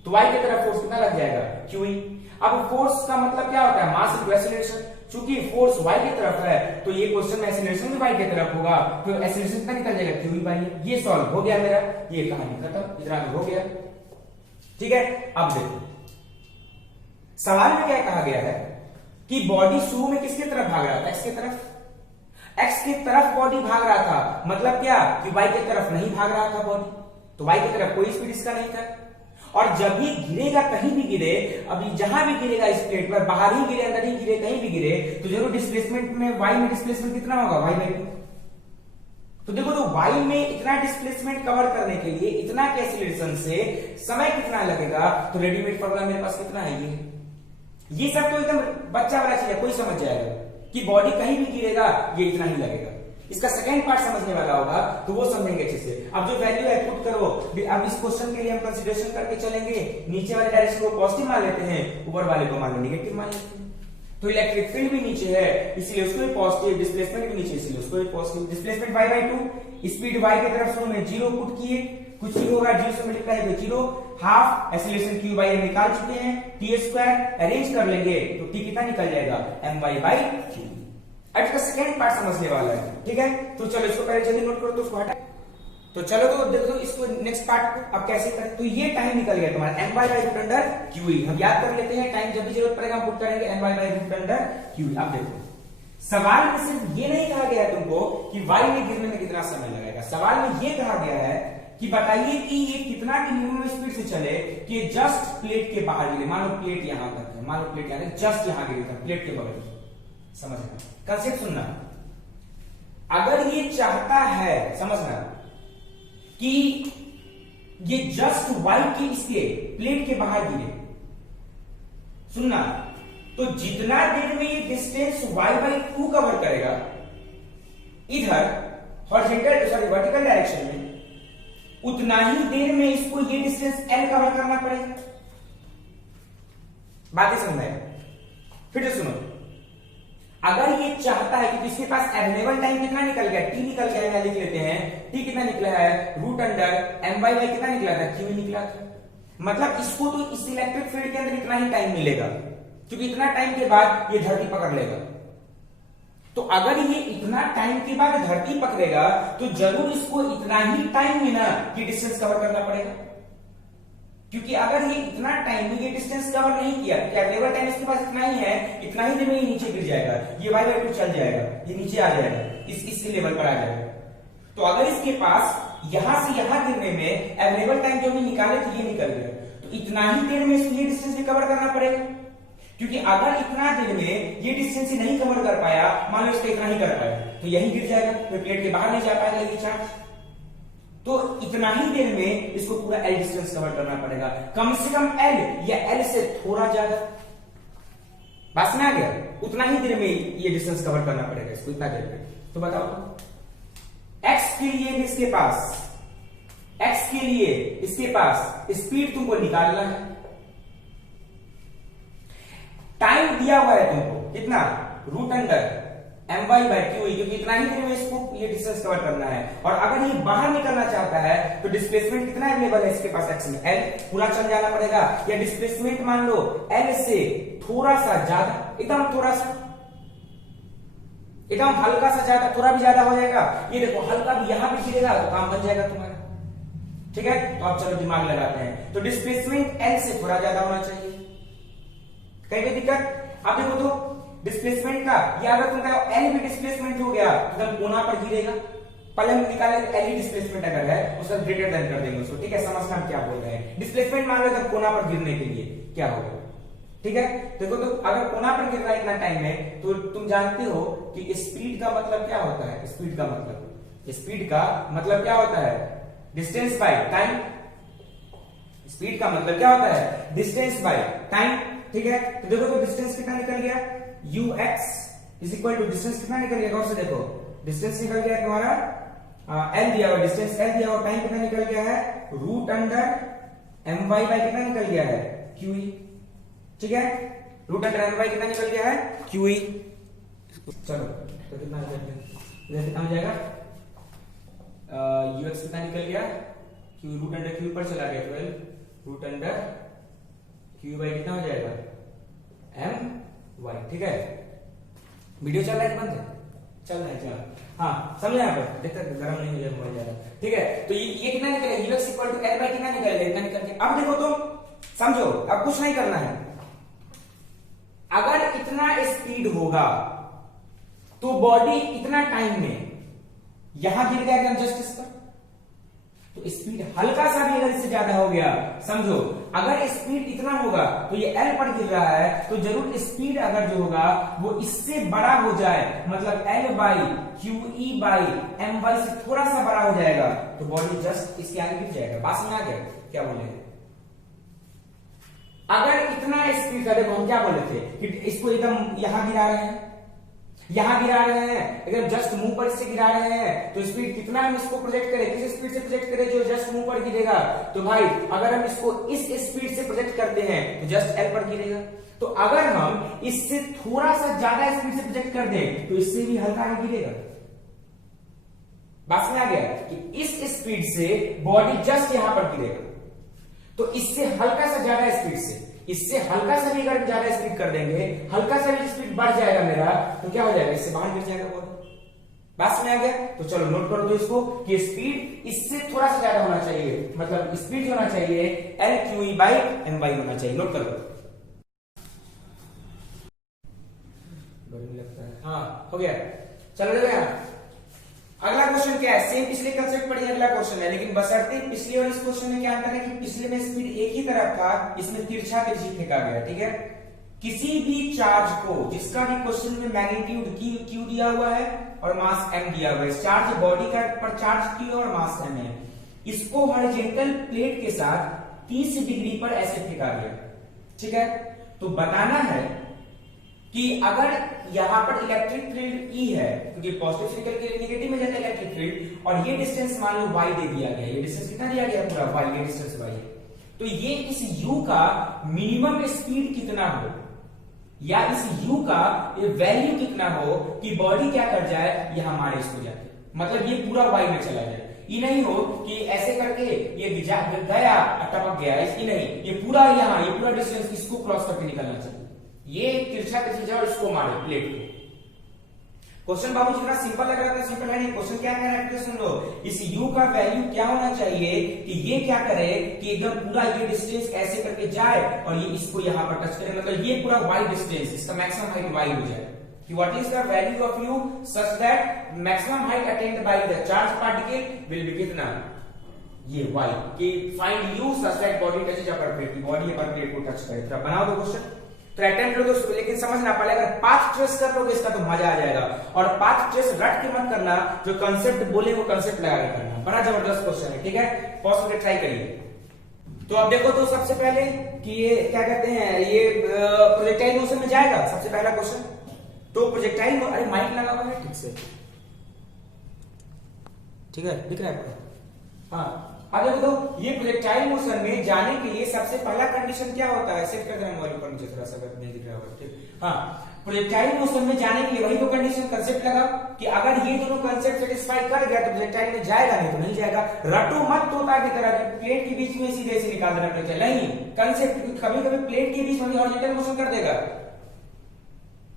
तो y की तरफ फोर्स कितना लग जाएगा, QE। अब फोर्स का मतलब क्या होता है, मास इनटू एक्सीलरेशन। चूंकि फोर्स y की तरफ है तो ये क्वेश्चन में एक्सीलरेशन भी y की तरफ होगा, तो एक्सीलरेशन कितना निकल जाएगा, QE/A। ये सॉल्व हो गया मेरा, ये कहानी खत्म, इतना हो गया। ठीक है, अब देखो सवाल में क्या कहा गया है कि बॉडी शुरू में किसके तरफ भाग रहा था, x की तरफ। x की तरफ बॉडी भाग रहा था, मतलब क्या कि y की तरफ नहीं भाग रहा था बॉडी, तो y की तरफ कोई स्पीड इसका नहीं था। और जब ये गिरेगा, कहीं भी गिरे, अभी जहां भी गिरेगा इस प्लेट पर, बाहर ही गिरे, अंदर ही गिरे, कहीं भी गिरे, तो जरूर डिस्प्लेसमेंट में y में डिस्प्लेसमेंट कितना होगा, y/2। तो देखो तो y में इतना डिस्प्लेसमेंट कवर करने के लिए इतना के एक्सीलरेशन से समय कितना लगेगा, तो रेडीमेड फॉर्मूला मेरे पास कितना है, ये सब तो एकदम बच्चा वाला चीज है, कोई समझ जाएगा कि बॉडी कहीं भी गिरेगा ये इतना ही लगेगा। इसका सेकंड पार्ट समझने वाला होगा तो वो समझेंगे अच्छे से। अब जो वैल्यू है पुट करो, अब इस क्वेश्चन के लिए हम कंसीडरेशन करके चलेंगे, नीचे वाले डायरेक्शन को पॉजिटिव मान लेते हैं, ऊपर वाले को मान लेंगे नेगेटिव मान लेते हैं। तो इलेक्ट्रिक फील्ड भी नीचे है इसलिए उसको भी पॉजिटिव, डिस्प्लेसमेंट भी नीचे इसलिए उसको भी positive. Displacement y/2, speed y की तरफ शुरू में 0 पुट किए, कुछ नहीं होगा, 0 से मल्टीप्लाई हो 0, हाफ एक्सीलरेशन q/a निकाल चुके हैं, t² अरेंज कर लेंगे तो t कितना निकल जाएगा, my/q। अब इसका सेकंड पार्ट समझने वाला है। ठीक है, तो चलो इसको पहले जल्दी नोट करो, तो उसको हटा, तो चलो तो देखो इसको नेक्स्ट पार्ट को अब कैसे करें। तो ये टाइम निकल गया तुम्हारा my/√QE। हम याद कर लेते हैं, टाइम जब भी जरूरत पड़ेगा हम पुट करेंगे my/√QE। अब देखो सवाल में सिर्फ ये नहीं कहा गया है तुमको कि y में गिरने में कितना समय लगेगा, सवाल में ये कहा गया है कि बताइए कि ये कितना की मिनिमम स्पीड से चले कि जस्ट प्लेट के बाहर गिरे। मान लो प्लेट यहां तक है, मान लो प्लेट यहां जस्ट यहां गिरी था, प्लेट के बगल। समझना, कंसेप्ट सुनना। अगर ये चाहता है, समझना, कि ये जस्ट y के इसके प्लेट के बाहर गिरे, सुनना, तो जितना देर में ये डिस्टेंस y/2 कवर करेगा इधर हॉरिजॉन्टल सॉरी वर्टिकल डायरेक्शन में, उतना ही देर में इसको ये डिस्टेंस l कवर करना पड़ेगा। बातें समझ फिर से सुनो। अगर ये चाहता है कि इसके पास अवेलेबल टाइम कितना निकल गया, t निकल गया है, लिख लेते हैं t कितना निकला है, √m/y कितना निकला था, q निकला था। मतलब इसको तो इस इलेक्ट्रिक फील्ड के अंदर इतना ही टाइम मिलेगा, क्योंकि इतना टाइम के बाद ये धरती पकड़ लेगा। तो अगर ये इतना टाइम के बाद धरती पकड़ेगा तो जरूर इसको इतना ही टाइम में ना ये डिस्टेंस कवर करना पड़ेगा, क्योंकि अगर ये इतना टाइम में ये डिस्टेंस कवर नहीं किया, क्या अवेलेबल टाइम इसके पास इतना ही है, इतना ही देर में ये नीचे गिर जाएगा, ये y/2 चल जाएगा, ये नीचे आ जाएगा, इस लेवल पर आ जाएगा। तो अगर इसके पास यहां से यहां गिरने में अवेलेबल टाइम जो भी निकाले थे ये निकल गया, तो इतना ही देर में इसको ये डिस्टेंस भी कवर करना पड़ेगा, क्योंकि अगर इतना देर में ये डिस्टेंस ही नहीं कवर कर पाया, मान लो इसका इतना ही कर पाया, तो यही गिर जाएगा, फिर प्लेट के बाहर नहीं जा पाएगा ये चार्ज। तो इतना ही देर में इसको पूरा L डिस्टेंस कवर करना पड़ेगा, कम से कम L या L से थोड़ा ज्यादा। बात में आ गया, उतना ही देर में ये डिस्टेंस कवर करना पड़ेगा इसको, इतना देर में। तो बताओ x के लिए इसके पास स्पीड तुमको निकालना है, टाइम दिया हुआ है तुमको कितना, √my/q, क्योंकि इतना ही देर में इसको ये डिस्टेंस कवर करना है। और अगर ये बाहर निकलना चाहता है तो डिस्प्लेसमेंट कितना अवेलेबल है इसके पास x में, L पूरा चल जाना पड़ेगा, या डिस्प्लेसमेंट मान लो L से थोड़ा सा ज्यादा, एकदम थोड़ा सा, एकदम हल्का सा ज्यादा, थोड़ा भी ज्यादा हो जाएगा। ये देखो हल्का भी यहां पे गिरेगा तो काम बन जाएगा तुम्हारा, ठीक है। तो आप चलो दिमाग लगाते हैं, तो डिस्प्लेसमेंट L से थोड़ा ज्यादा होना चाहिए, कहीं कोई दिक्कत। आप देखो तो डिस्प्लेसमेंट का, या अगर तुमका L भी डिस्प्लेसमेंट हो गया तो एकदम कोना पर गिरेगा, पहले हम निकाले L ही डिस्प्लेसमेंट अगर है उसका ग्रेटर देन कर देंगे उसको, ठीक है। समझना हम क्या बोल रहे हैं, डिस्प्लेसमेंट मान लो एकदम कोना पर गिरने के लिए क्या होगा, ठीक है। देखो तो अगर कोना पर गिर रहा है इतना टाइम में, तो तुम जानते हो कि स्पीड का मतलब क्या होता है, स्पीड का मतलब क्या होता है, डिस्टेंस बाय टाइम। स्पीड का मतलब क्या होता है, डिस्टेंस बाय टाइम, ठीक है। तो देखो तो डिस्टेंस कितना निकल गया, ux is equal to distance कितना निकल गया, गौर से देखो डिस्टेंस निकल गया तुम्हारा L दिया हुआ, डिस्टेंस L दिया हुआ, टाइम कितना निकल गया है, √my कितना निकल गया है, qe, ठीक है। √my कितना निकल गया है, qe। चलो तो कितना हो जाएगा, ux कितना निकल गया, q √q पर चला गया, 12 √q कितना हो जाएगा, my, ठीक है। वीडियो चल रहा है कि बंद है, चल रहा है, चल हाँ समझ यहाँ पर, देखते गरम नहीं हो जाएगा मोबाइल ज्यादा, ठीक है। तो ये कितना निकलेगा, ux इक्वल टू L/, कितना निकलेगा, इतना निकल के। अब देखो तो समझो, अब कुछ नहीं करना है, अगर इतना स्पीड होगा तो बॉडी इतना टाइम में यहां गिर गया जस्ट इस पर, तो स्पीड हल्का सा भी अगर इससे ज्यादा हो गया, समझो अगर स्पीड इतना होगा तो ये L पर गिर रहा है, तो जरूर स्पीड अगर जो होगा वो इससे बड़ा हो जाए, मतलब L/QE/my से थोड़ा सा बड़ा हो जाएगा, तो बॉडी जस्ट इसके आगे गिर जाएगा। बात समझ आ गया क्या बोले, अगर इतना स्पीड का, देखो हम क्या बोले थे कि इसको एकदम यहां गिरा रहे हैं, अगर जस्ट मुंह पर से गिरा रहे हैं, तो स्पीड कितना हम इसको प्रोजेक्ट करें, किस स्पीड से प्रोजेक्ट करें, जो जस्ट मुंह पर गिरेगा। तो भाई अगर हम इसको इस स्पीड से प्रोजेक्ट करते हैं तो जस्ट L पर गिरेगा, तो अगर हम इससे थोड़ा सा ज्यादा स्पीड से प्रोजेक्ट कर दें तो इससे भी हल्का गिरेगा। बात में आ गया कि इस स्पीड से बॉडी जस्ट यहां पर गिरेगा, तो इससे हल्का सा ज्यादा स्पीड से, इससे हल्का सा भी अगर ज्यादा स्पीड कर देंगे, हल्का सा भी स्पीड बढ़ जाएगा मेरा, तो क्या हो जाएगा, इससे बाहर गिर जाएगा बॉडी। बात में आ गया, तो चलो नोट कर दो इसको कि स्पीड इससे थोड़ा सा ज्यादा होना चाहिए, मतलब स्पीड होना चाहिए L/QE/my होना चाहिए, नोट कर दो। लगता है हाँ हो गया, चलो लगा। अगला क्वेश्चन क्या है, सेम पिछले कंसेप्ट पढ़िए, अगला क्वेश्चन है, लेकिन बशर्ते पिछले और इस क्वेश्चन में क्या अंतर है कि पिछले में स्पीड एक ही तरफ था, इसमें तिरछा तिरछी फेंका गया, ठीक है। किसी भी चार्ज को, जिसका भी क्वेश्चन में मैग्नीट्यूड Q दिया हुआ है और मास m दिया हुआ है, चार्ज बॉडी का पर चार्ज Q और मास m है, इसको हॉरिजॉन्टल प्लेट के साथ 30 डिग्री पर ऐसे फेंका गया, ठीक है। तो बताना है कि अगर यहां पर इलेक्ट्रिक फील्ड E है, क्योंकि पॉजिटिव सर्कल के नेगेटिव में जाता है इलेक्ट्रिक फील्ड, और ये डिस्टेंस मान लो y दे दिया गया, ये डिस्टेंस कितना दिया गया पूरा y, ये डिस्टेंस y है, तो ये इस u का मिनिमम स्पीड कितना हो, या इस u का वैल्यू कितना हो कि बॉडी क्या कर जाए, ये हमारे इसको जाए, मतलब ये पूरा y में चला जाए। ये नहीं हो कि ऐसे करके ये गया टपक गया, इसकी नहीं, ये पूरा यहाँ, ये पूरा डिस्टेंस इसको क्रॉस करके निकलना चाहिए, ये तिरछा तिरछी और इसको मारे प्लेट को। क्वेश्चन बाबू जितना सिंपल लग रहा था सिंपल है नहीं। क्वेश्चन क्या कह रहा है सुन लो, इस u का वैल्यू क्या होना चाहिए कि ये क्या करे कि एकदम पूरा ये डिस्टेंस ऐसे करके जाए और ये इसको यहाँ पर टच करे, मतलब ये पूरा y डिस्टेंस इसका मैक्सिमम हाइट y हो जाए। कि what is the value of u such that maximum height attend by the charge particle will be कितना, ये y कि find u such that body touches upper plate, body upper plate को touch करे। तो बनाओ दो क्वेश्चन, तो attempt करो दोस्तों, लेकिन समझना पहले अगर पाथ ट्रेस कर लोगे इसका तो मजा आ जाएगा। और पाथ ट्रेस रट के मत करना, जो कंसेप्ट बोले वो कंसेप्ट लगा के करना। बड़ा जबरदस्त क्वेश्चन है, ठीक है, पॉज करके ट्राई करिए। तो अब देखो तो सबसे पहले कि ये क्या कहते हैं, ये प्रोजेक्टाइल मोशन में जाएगा सबसे पहला क्वेश्चन। तो प्रोजेक्टाइल, अरे माइक लगा हुआ है ठीक से, ठीक है, दिख रहा है? हाँ, अब देखो तो ये प्रोजेक्टाइल मोशन में जाने के लिए सबसे पहला कंडीशन क्या होता है, सेट कर देना मोबाइल पर नीचे थोड़ा सा, अगर नहीं दिख रहा होगा, ठीक। हाँ, प्रोजेक्टाइल मोशन में जाने के लिए वही तो कंडीशन कंसेप्ट लगा कि अगर ये दोनों कंसेप्ट सेटिस्फाई कर गया तो प्रोजेक्टाइल में जाएगा, नहीं तो नहीं जाएगा। रटो मत तोता की तरह प्लेट के बीच में सीधे से निकाल देना प्रोजेक्टाइल, नहीं कंसेप्ट, कभी कभी प्लेट के बीच में हॉरिजॉन्टल मोशन कर देगा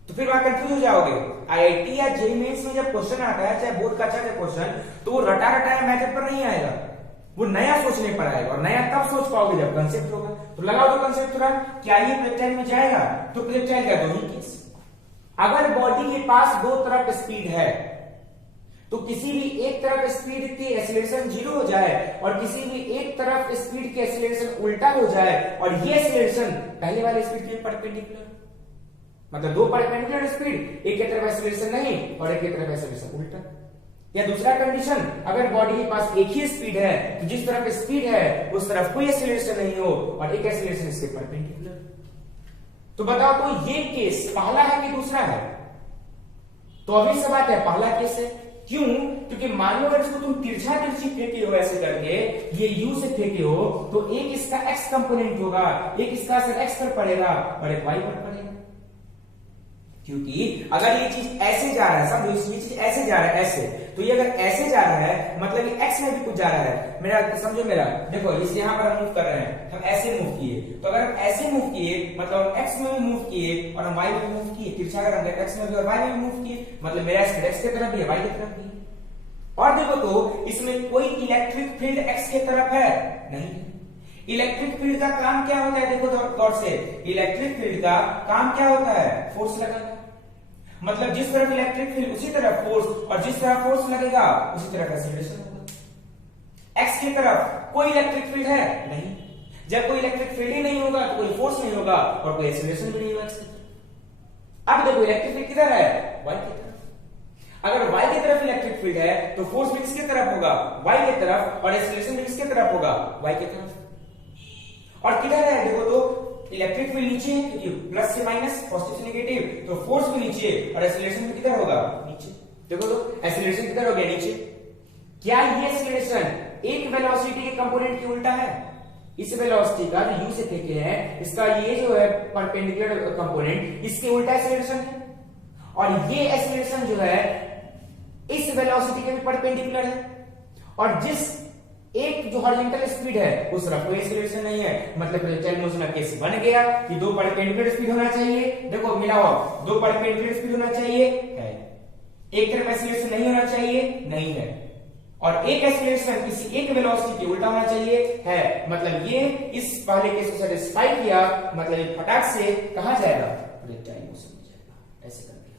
तो फिर वहां कंफ्यूज हो जाओगे। आईआईटी या जेईई मेंस में जब क्वेश्चन आता है, चाहे बोर्ड का चाहे क्वेश्चन, तो वो रटा रटाया मेथड पर नहीं आएगा, वो नया सोचने पर आएगा। और नया तब सोच पाओगे जब कंसेप्ट होगा। तो लगाओ तो कंसेप्ट थोड़ा, क्या ये प्रोजेक्टाइल में जाएगा? तो प्रोजेक्टाइल का दो ही केस, अगर बॉडी के पास दो तरफ स्पीड है तो किसी भी एक तरफ स्पीड की एक्सीलरेशन 0 हो जाए और किसी भी एक तरफ स्पीड की एक्सीलरेशन उल्टा हो जाए और ये एक्सीलरेशन पहले वाले स्पीड के परपेंडिकुलर, मतलब दो परपेंडिकुलर स्पीड, एक की तरफ एक्सीलरेशन नहीं और एक की तरफ एक्सीलरेशन उल्टा। या दूसरा कंडीशन, अगर बॉडी के पास एक ही स्पीड है तो जिस तरफ स्पीड है उस तरफ कोई एक्सीलरेशन नहीं हो और एक एक्सीलरेशन इसके परपेंडिकुलर। तो बताओ तो ये केस पहला है कि दूसरा है? तो अभी से बात है पहला केस है। क्यों? क्योंकि मान लो अगर इसको तुम तिरछा तिरछी फेंके हो ऐसे करके, ये u से फेंके हो तो एक इसका x कंपोनेंट होगा, एक इसका असर x पर पड़ेगा और एक y पर पड़ेगा। क्योंकि अगर ये चीज ऐसे जा रहा है, समझो ये चीज ऐसे जा रहा है ऐसे, तो ये अगर ऐसे जा रहा है मतलब ये x में भी कुछ जा रहा है। मेरा समझो, मेरा देखो इस यहाँ पर हम मूव कर रहे हैं, हम ऐसे मूव किए, तो अगर हम ऐसे मूव किए मतलब हम x में भी मूव किए और हम y में भी मूव किए, तिरछा अगर हम x में भी और y में भी मूव किए, मतलब मेरा x की तरफ भी है, y की तरफ भी है। और देखो तो इसमें कोई इलेक्ट्रिक फील्ड x की तरफ है नहीं। इलेक्ट्रिक फील्ड का काम क्या होता है? देखो गौर से, इलेक्ट्रिक फील्ड का काम क्या होता है? फोर्स लगाना। मतलब जिस तरफ इलेक्ट्रिक फील्ड उसी तरफ फोर्स, और जिस तरफ फोर्स लगेगा उसी तरफ एक्सीलरेशन होगा। एक्स की तरफ कोई इलेक्ट्रिक फील्ड है नहीं, जब कोई इलेक्ट्रिक फील्ड ही नहीं होगा तो कोई फोर्स नहीं होगा और कोई एक्सीलरेशन भी नहीं होगा। अब देखो इलेक्ट्रिक फील्ड किधर है? वाई की तरफ। अगर वाई की तरफ इलेक्ट्रिक फील्ड है तो फोर्स भी किसकी तरफ होगा? वाई की तरफ, और एक्सीलरेशन भी किसकी तरफ होगा? वाई की तरफ। और किधर है? देखो तो इलेक्ट्रिक फील्ड नीचे है क्योंकि प्लस से माइनस, पॉजिटिव से नेगेटिव, तो फोर्स भी नीचे और एक्सीलरेशन भी किधर होगा? नीचे। देखो तो एक्सीलरेशन किधर हो गया? नीचे। क्या ये एक्सीलरेशन एक वेलोसिटी के कंपोनेंट की उल्टा है? इस वेलोसिटी का जो u से फेंके हैं, इसका ये जो है परपेंडिकुलर कंपोनेंट, इसके उल्टा एक्सीलरेशन है, और ये एक्सीलरेशन जो है इस वेलोसिटी के भी परपेंडिकुलर है, और जिस एक जो हॉरिजॉन्टल स्पीड है उस तरफ कोई एक्सीलरेशन नहीं है। मतलब प्रोजेक्टाइल मोशन का केस बन गया कि दो परपेंडिकुलर स्पीड होना चाहिए। देखो मिलाओ, दो परपेंडिकुलर स्पीड होना चाहिए है, एक तरफ एक्सीलरेशन नहीं होना चाहिए नहीं है, और एक एक्सीलरेशन किसी एक वेलोसिटी के उल्टा होना चाहिए है। मतलब ये इस पहले केस को सेटिस्फाई किया, मतलब ये फटाक से कहां जाएगा? प्रोजेक्टाइल मोशन में जाएगा। ऐसे कर दिया,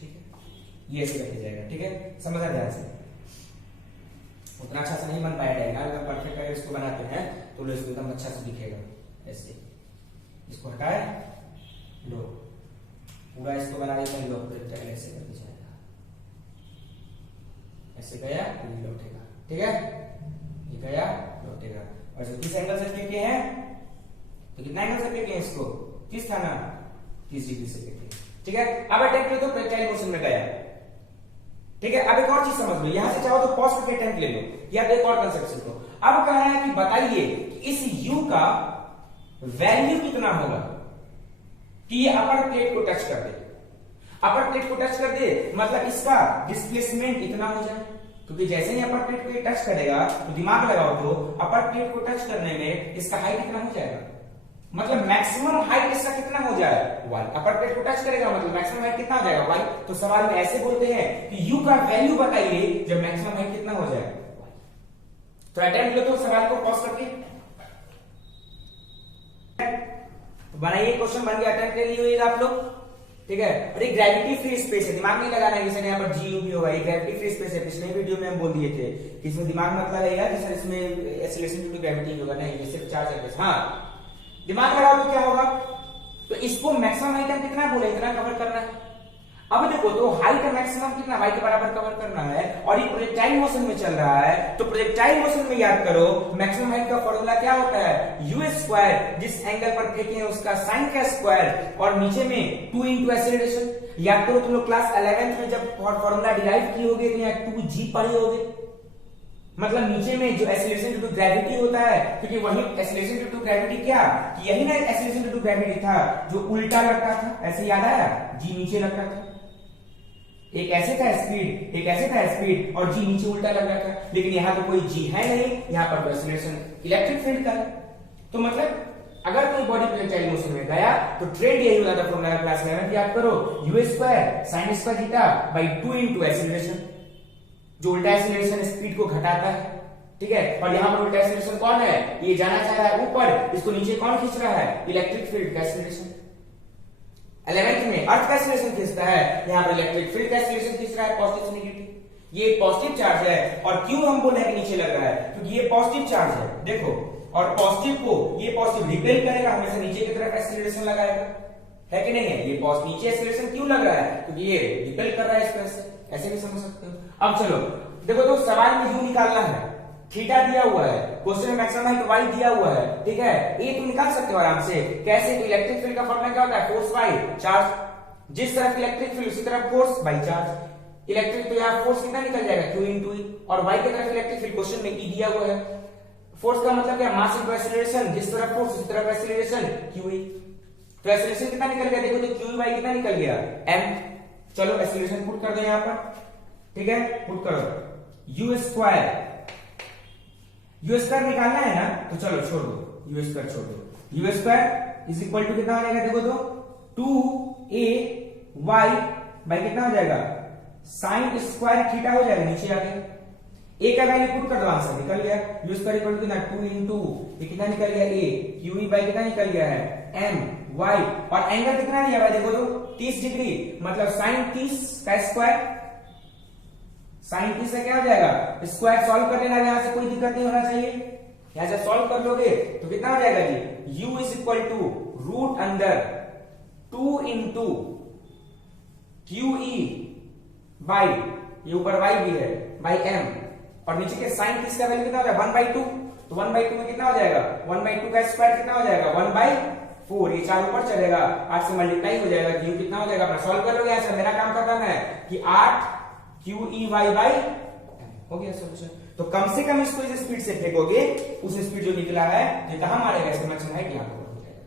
ठीक है, ये ऐसे करके जाएगा। ठीक है, समझा ध्यान से। उतना अच्छा से नहीं बन पाया डायग्राम, अगर परफेक्ट अगर इसको बनाते हैं तो लो इसको एकदम अच्छा से दिखेगा। ऐसे इसको हटाए लो, पूरा इसको बना देते हैं, लो प्रोजेक्टाइल ऐसे करके जाएगा, ऐसे गया लौटेगा। ठीक है, ये गया लौटेगा। और जो किस एंगल से फेंके हैं तो कितना एंगल से फेंके हैं इसको? 30 था ना, 30 डिग्री से फेंके। ठीक है, अब अटेम्प्ट ले दो, प्रोजेक्टाइल मोशन में गया। ठीक है, अब एक और चीज समझ लो, यहां से चाहो तो पॉज करके अटेम्प्ट ले लो, या एक और कंसेप्ट को। अब कह रहा है कि बताइए कि इस u का वैल्यू कितना होगा कि ये अपर प्लेट को टच कर दे। अपर प्लेट को टच कर दे मतलब इसका डिस्प्लेसमेंट इतना हो जाए, क्योंकि जैसे ही अपर प्लेट को टच करेगा तो दिमाग लगाओ तो अपर प्लेट को टच करने में इसका हाइट कितना हो जाएगा? मतलब मैक्सिमम हाइट इसका कितना हो जाए y, अपर प्लेट को टच करेगा मतलब मैक्सिमम हाइट कितना हो जाएगा y। तो सवाल में ऐसे बोलते हैं कि u का वैल्यू बताइए जब मैक्सिमम हाइट कितना हो जाए y। तो अटेम्प्ट लो तो सवाल को पॉज करके बनाइए, क्वेश्चन बन गया, अटेम्प्ट ले लिए आप लोग, ठीक है। और एक ग्रेविटी फ्री स्पेस है, दिमाग नहीं लगाना है, जैसे यहाँ पर जी यू भी होगा, ये ग्रेविटी फ्री स्पेस है। पिछले वीडियो में हम बोल दिए थे कि इसमें दिमाग मत लगाइएगा कि सर इसमें एक्सीलरेशन ड्यू टू ग्रेविटी होगा, नहीं, ये सिर्फ चार्ज है। हाँ, दिमाग लगाओ तो क्या होगा, तो इसको मैक्सिमम हाइट हम कितना बोले, इतना कवर करना है। अब देखो तो हाइट का मैक्सिमम कितना y के बराबर कवर करना है, और ये प्रोजेक्टाइल मोशन में चल रहा है, तो प्रोजेक्टाइल मोशन में याद करो मैक्सिमम हाइट का फॉर्मूला क्या होता है, u स्क्वायर, जिस एंगल पर फेंके हैं उसका साइन का स्क्वायर, और नीचे में 2 इंटू एक्सीलरेशन। याद करो तुम लोग क्लास 11th में जब फॉर्मूला डिराइव किए होगे तो यहाँ 2g पढ़े होगे, मतलब नीचे में जो एक्सीलरेशन ड्यू टू ग्रेविटी होता है, क्योंकि वही एक्सीलरेशन ड्यू टू ग्रेविटी क्या, कि यही ना एक्सीलरेशन ड्यू टू ग्रेविटी था जो उल्टा लगता था, ऐसे याद आया, जी नीचे लगता था, एक ऐसे था स्पीड, एक ऐसे था स्पीड, और जी नीचे उल्टा लग रहा था। लेकिन यहाँ तो कोई जी है नहीं, यहाँ पर एक्सीलरेशन इलेक्ट्रिक फील्ड का है। तो मतलब अगर कोई बॉडी प्रोजेक्टाइल मोशन में गया तो ट्रेंड यही होता था फॉर्मूला क्लास 11 याद करो, u square sine square theta by 2 into acceleration, जो उल्टा एक्सीलरेशन स्पीड को घटाता है, ठीक है। और यहाँ पर उल्टा एक्सीलरेशन कौन है, ये जाना चाह रहा है ऊपर, इसको नीचे कौन खींच रहा है, इलेक्ट्रिक फील्ड का एक्सीलरेशन। 11th में अर्थ का एक्सीलरेशन खींचता है, यहाँ पर इलेक्ट्रिक फील्ड का एक्सीलरेशन खींच रहा है, पॉजिटिव से नेगेटिव। ये पॉजिटिव चार्ज है, और क्यों हम बोल रहे हैं कि नीचे लग रहा है, क्योंकि ये पॉजिटिव चार्ज है, देखो, और पॉजिटिव को ये पॉजिटिव रिपेल करेगा, हमेशा नीचे की तरफ एक्सीलरेशन लगाएगा, है कि नहीं है। ये नीचे एक्सीलरेशन क्यों लग रहा है, क्योंकि ये रिपेल कर रहा है इस तरह से, ऐसे भी समझ सकते हो। अब चलो देखो, तो सवाल में u निकालना है, थीटा दिया हुआ है, क्वेश्चन में मैक्सिमम हाइट y दिया हुआ है, ठीक है। ये तुम निकाल सकते हो आराम से, कैसे, तो इलेक्ट्रिक फील्ड का फॉर्मूला क्या होता है, फोर्स बाय चार्ज, जिस तरफ इलेक्ट्रिक फील्ड उसी तरफ फोर्स बाय चार्ज। इलेक्ट्रिक तो यहाँ फोर्स कितना निकल जाएगा, q इंटू ई, और y की तरफ इलेक्ट्रिक फील्ड क्वेश्चन में e दिया हुआ है। फोर्स का मतलब क्या, मास इंटू एक्सीलरेशन, जिस तरफ फोर्स उसी तरफ एक्सीलरेशन q ई। तो एक्सीलरेशन कितना निकल गया, देखो तो q बाय कितना निकल गया, m। चलो एक्सीलरेशन पुट कर दो यहाँ पर, ठीक है, पुट करो, u स्क्वायर निकालना है ना, तो चलो छोड़ दो, u स्क्वायर छोड़ दो, u square is equal to कितना हो जाएगा, देखो तो 2a y बाई कितना हो जाएगा, साइन स्क्वायर थीटा हो जाएगा, नीचे आ गया, a का वैल्यू पुट कर दो, आंसर निकल गया। u स्क्वायर इक्वल टू कितना, 2 इंटू ये कितना निकल गया a, q e बाई कितना निकल गया है m y, और एंगल कितना दिया हुआ है, देखो तो 30 डिग्री, मतलब साइन 30 का स्क्वायर, साइन 30 से क्या हो जाएगा, स्क्वायर सॉल्व कर लेना, यहां से कोई दिक्कत नहीं होना चाहिए, यहां से सॉल्व कर लोगे तो कितना हो जाएगा जी, u is equal to root under 2 into Q E by, ये ऊपर y भी है, बाई m, और नीचे के साइन 30 का वैल्यू कितना हो जाएगा, 1/2, तो 1/2 में कितना हो जाएगा, 1/2 का स्क्वायर कितना हो जाएगा, 1/4, ये 4 ऊपर चलेगा, 8 से मल्टीप्लाई हो जाएगा, क्यू कितना हो जाएगा, अपना सॉल्व कर लोगे। यहां से मेरा काम खत्म है कि 8 क्यू ई वाई बाई हो गया सोल्यूशन। तो कम से कम इसको इस स्पीड से फेंकोगे, उस स्पीड जो निकला है ये कहां मारेगा, इसका मैक्सिमम हाइट यहां पर हो जाएगा,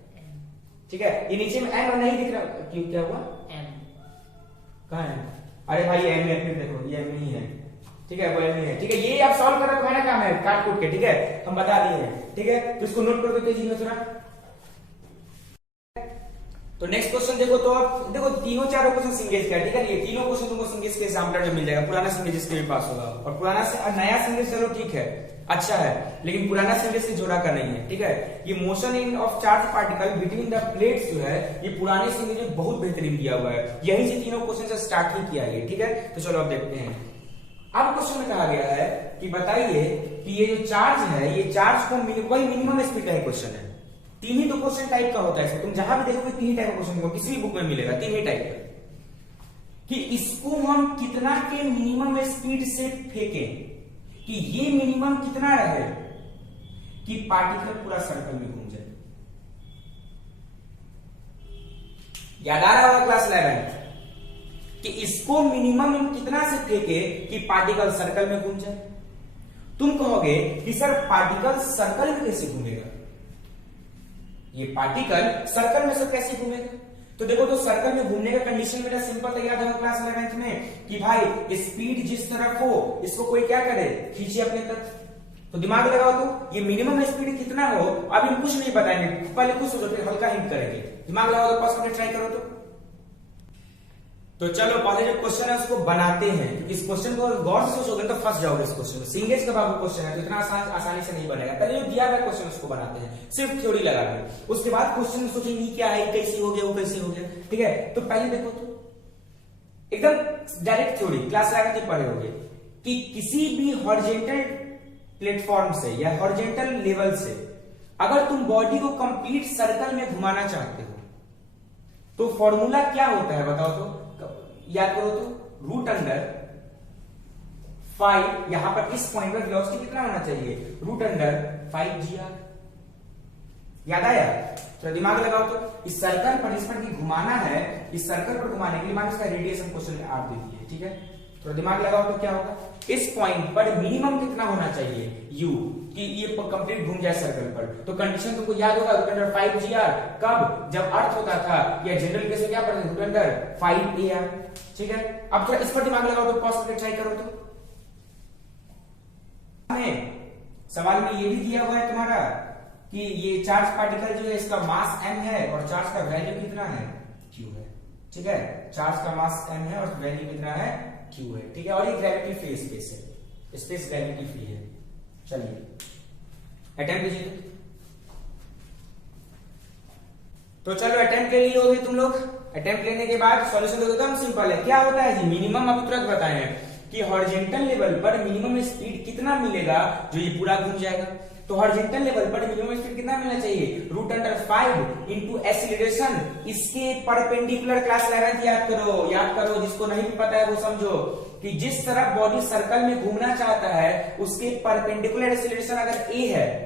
ठीक है। ये नीचे में एम नहीं दिख रहा, क्यों, क्या हुआ, एम कहां है, अरे भाई एम है, फिर देखो ये एम नहीं है, ठीक है, वो एम नहीं है, ठीक है। ये आप सॉल्व कर रहे हो, काम है काट कूट के, ठीक है, हम बता दिए हैं, ठीक है। तो इसको नोट कर दो तेजी में थोड़ा। तो नेक्स्ट क्वेश्चन देखो, तो आप देखो तीनों चारों क्वेश्चन सिंगेज का, ठीक है, ये तीनों क्वेश्चन तुमको सिंगेज के एग्जाम्पलर में मिल जाएगा, पुराना सिंगेज इसके भी पास होगा, और पुराना से नया सिंगेज चलो ठीक है, अच्छा है, लेकिन पुराना सिंगेज से जोड़ा का नहीं है, ठीक है। ये motion in of charge particle between the plates जो है, ये पुराने सिंगेज में बहुत बेहतरीन दिया हुआ है, यहीं से तीनों क्वेश्चन से स्टार्ट ही किया है, ठीक है। तो चलो अब देखते हैं। अब क्वेश्चन में कहा गया है कि बताइए कि ये जो चार्ज है, ये चार्ज को वही मिनिमम स्पीड का ही क्वेश्चन है, तीन ही तो क्वेश्चन टाइप का होता है, तुम जहां भी देखोगे तीन ही टाइप का क्वेश्चन, किसी भी बुक में मिलेगा तीन ही टाइप का, कि इसको हम कितना के मिनिमम स्पीड से फेंकें, कि ये मिनिमम कितना रहे कि पार्टिकल पूरा सर्कल में घूम जाए। याद आ रहा होगा क्लास 11 कि इसको मिनिमम कितना से फेंके कि पार्टिकल सर्कल में घूम जाए। तुम कहोगे कि सर पार्टिकल सर्कल में कैसे घूमेगा, ये पार्टिकल सर्कल में सब कैसे घूमेगा, तो देखो तो सर्कल में घूमने का कंडीशन मेरा सिंपल तैयार था क्लास 11 में कि भाई स्पीड जिस तरफ हो इसको कोई क्या करे, खींचे अपने तरफ, तो दिमाग लगाओ तो ये मिनिमम स्पीड कितना हो अभी हम कुछ नहीं बताएंगे, पहले कुछ सोचो फिर हल्का हिंट करेंगे। दिमाग लगाओ तो 5 मिनट ट्राई करो तो चलो पहले जो क्वेश्चन है उसको बनाते हैं, क्योंकि इस क्वेश्चन को गौर से सोचोगे तो फंस जाओगे। इस क्वेश्चन में सिंगेज का बाबू क्वेश्चन है तो इतना आसानी से नहीं बनेगा। पहले जो दिया हुआ क्वेश्चन उसको बनाते हैं सिर्फ थ्योरी लगा के, उसके बाद क्वेश्चन सोचेंगे क्या है, कैसे हो गया, वो कैसे हो गया, ठीक है। तो पहले देखो तो एकदम डायरेक्ट थ्योरी क्लास लगा के पढ़े होगे कि किसी भी हॉरिजॉन्टल प्लेटफॉर्म से या हॉरिजॉन्टल लेवल से अगर तुम बॉडी को कंप्लीट सर्कल में घुमाना चाहते हो तो फॉर्मूला क्या होता है बताओ तो, याद करो तो रूट अंडर 5, यहां पर इस पॉइंट पर वेलोसिटी कितना होना चाहिए, रूट अंडर 5gr। याद आया? तो दिमाग लगाओ तो इस सर्कल पर, इस पर घुमाना है, इस सर्कल पर घुमाने के लिए मान इसका रेडियस क्वेश्चन में आप दे दिए, ठीक है। तो दिमाग लगाओ तो क्या होगा, इस पॉइंट पर मिनिमम कितना होना चाहिए u, कि ये कंप्लीट घूम जाए सर्कल पर। तो कंडीशन तुमको याद होगा, रूट अंडर 5gr कब, जब अर्थ होता था, या जनरल केस में क्या पढ़ते, रूट अंडर 5ar, ठीक है। अब थोड़ा इस पर दिमाग लगाओ तो पॉसिबल ट्राई करो तो सवाल में ये भी दिया हुआ है तुम्हारा कि ये चार्ज पार्टिकल जो है इसका मास m है और चार्ज का वैल्यू कितना है, q है, ठीक है। चार्ज का मास m है और वैल्यू कितना है, q है, ठीक है। और ये ग्रेविटी फ्री स्पेस है, स्पेस ग्रेविटी फ्री है। चलिए अटेम्प्ट कीजिए। तो चलो अटेम्प्ट ले लिए होगे तुम लोग। अटेम्प्ट लेने के बाद सॉल्यूशन तो एकदम सिंपल है। क्या होता है जी, मिनिमम अब तुरंत बताए हैं कि हॉरिजॉन्टल लेवल पर मिनिमम स्पीड कितना मिलेगा जो ये पूरा घूम जाएगा। तो हॉरिजॉन्टल लेवल पर मिनिमम स्पीड कितना मिलना चाहिए, रूट अंडर 5 इंटू एक्सीलरेशन, इसके परपेंडिकुलर। क्लास 11 याद करो, जिसको नहीं भी पता है वो समझो कि जिस तरफ बॉडी सर्कल में घूमना चाहता है उसके परपेंडिकुलर एक्सीलरेशन अगर a है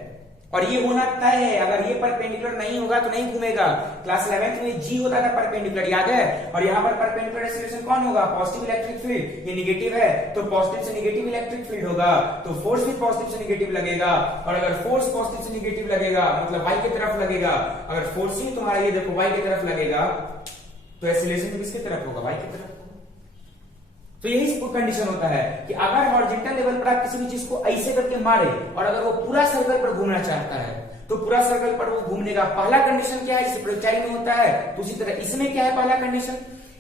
और ये होना तय है, अगर ये परपेंडिकुलर नहीं होगा तो नहीं घूमेगा। क्लास 11 में g होता था परपेंडिकुलर, याद है। और यहाँ पर परपेंडिकुलर एक्सीलरेशन कौन होगा, पॉजिटिव इलेक्ट्रिक फील्ड। ये नेगेटिव है तो पॉजिटिव से नेगेटिव इलेक्ट्रिक फील्ड होगा, तो फोर्स भी पॉजिटिव से नेगेटिव लगेगा। और अगर फोर्स पॉजिटिव से नेगेटिव लगेगा मतलब y की तरफ लगेगा, अगर फोर्स ही तुम्हारा ये देखो y की तरफ लगेगा तो एक्सीलरेशन किसकी तरफ होगा, y की तरफ। तो यही कंडीशन होता है कि अगर हॉरिजॉन्टल लेवल पर आप किसी भी चीज को ऐसे करके मारे और अगर वो पूरा सर्कल पर घूमना चाहता है तो पूरा सर्कल पर वो घूमने का पहला कंडीशन क्या है, जैसे प्रोजेक्टाइल में होता है तो उसी तरह इसमें क्या है पहला कंडीशन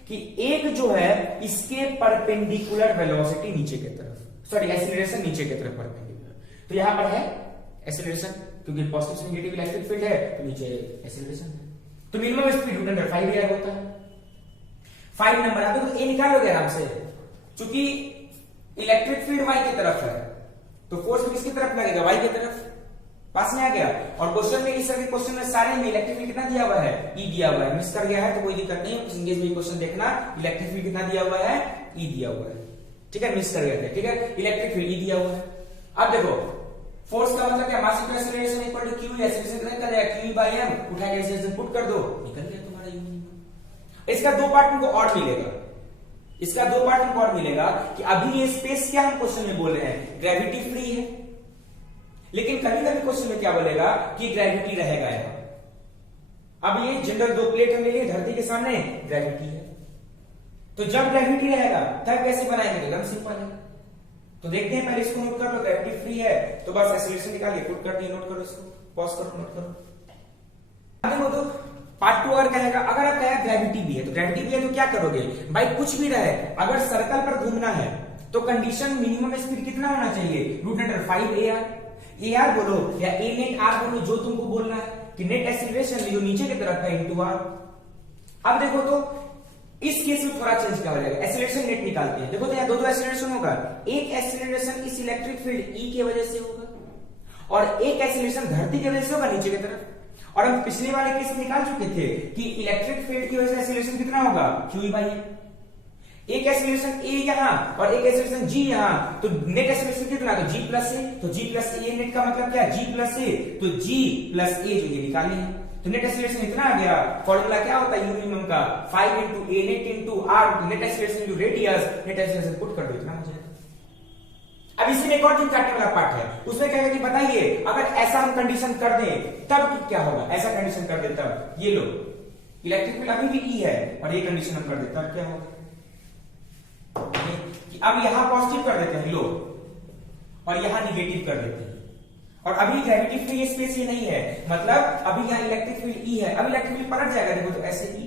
कि एक जो है इसके परपेंडिकुलर वेलोसिटी नीचे की तरफ, सॉरी एक्सीलरेशन नीचे की तरफ परपेंडिकुलर। तो यहां पर है एक्सीलरेशन क्योंकि पॉजिटिव से नेगेटिव इलेक्ट्रिक फील्ड है तो नीचे एक्सीलरेशन है। तो मिनिमम स्पीड रूट अंडर 5 होता है। 5 नंबर आता है तो ए निकालोगे आराम से, क्योंकि इलेक्ट्रिक फील्ड y की तरफ है तो फोर्स भी किसकी तरफ लगेगा, y की तरफ। पास में आ गया। और क्वेश्चन में इस तरह के क्वेश्चन में सारे में इलेक्ट्रिक फील्ड कितना दिया हुआ है, E दिया हुआ है। मिस कर गया है तो कोई दिक्कत नहीं है, इंग्लिश में क्वेश्चन देखना, इलेक्ट्रिक फील्ड कितना दिया हुआ है, E दिया हुआ है, ठीक है। मिस कर गया था, ठीक है। इलेक्ट्रिक फील्ड E दिया हुआ है। अब देखो फोर्स का मतलब क्या, mass equal acceleration equal to q, acceleration कितना कर जाएगा, q by m, उठा के एक्सीलरेशन पुट कर दो, निकल गया तुम्हारा u। इसका दो पार्ट तुमको और मिलेगा, इसका दो पार्ट तुमको और मिलेगा कि अभी ये स्पेस क्या हम क्वेश्चन में बोल रहे हैं, ग्रेविटी फ्री है, लेकिन कभी कभी क्वेश्चन में क्या बोलेगा कि ग्रेविटी रहेगा यहां। अब ये जनरल दो प्लेट हम ले लिए धरती के सामने, ग्रेविटी है, तो जब ग्रेविटी रहेगा तब कैसे बनाएंगे, एकदम सिंपल है। तो देखते हैं, पहले इसको नोट कर लो, ग्रेविटी फ्री है तो बस एक्सीलरेशन निकालिए, पुट कर दिए, नोट करो इसको, पॉज करो, नोट करो। आगे तो पार्ट 2 अगर कहेगा, अगर आप कहेगा ग्रेविटी भी है तो ग्रेविटी भी है तो क्या करोगे भाई, कुछ भी रहे अगर सर्कल पर घूमना है तो कंडीशन मिनिमम स्पीड कितना होना चाहिए, रूट अंडर 5ar। ar बोलो या a नेट r बोलो, जो तुमको बोलना है कि नेट एक्सीलरेशन जो नीचे की तरफ है इनटू r। अब देखो तो इस केस में थोड़ा चेंज क्या हो जाएगा, एक्सीलरेशन नेट निकालते हैं। देखो तो यहाँ दो एक्सीलरेशन होगा, एक एक्सीलरेशन इस इलेक्ट्रिक फील्ड E की वजह से होगा और एक एक्सीलरेशन धरती की वजह से होगा नीचे की तरफ। और हम पिछले वाले केस में निकाल चुके थे कि इलेक्ट्रिक फील्ड की वजह से एक्सीलरेशन कितना होगा, q by m। एक एक्सीलरेशन a यहां और एक एक्सीलरेशन g यहां, तो नेट एक्सीलरेशन कितना, तो g प्लस a। तो g प्लस a नेट का मतलब क्या, g प्लस a, तो g प्लस a जो ये निकाले हैं तो नेट एक्सीलरेशन इतना आ गया। फॉर्मूला क्या होता है u मिनिमम का, 5 into a net into r net acceleration into radius, net acceleration put कर दो, इतना हो जाएगा। अब इसमें एक और दिन काटने वाला पार्ट है, उसमें कहेगा कि बताइए अगर ऐसा हम कंडीशन कर दें तब क्या होगा, ऐसा कंडीशन कर दे तब, ये लो इलेक्ट्रिक फील्ड अभी भी E है और ये कंडीशन हम कर दे तब क्या होगा, कि अब यहां पॉजिटिव कर देते हैं लो और यहां निगेटिव कर देते हैं, और अभी ग्रेविटी फ्री स्पेस ये नहीं है, मतलब अभी यहाँ इलेक्ट्रिक फील्ड ई है, अब इलेक्ट्रिक फील्ड पलट जाएगा, देखो तो ऐसे ई,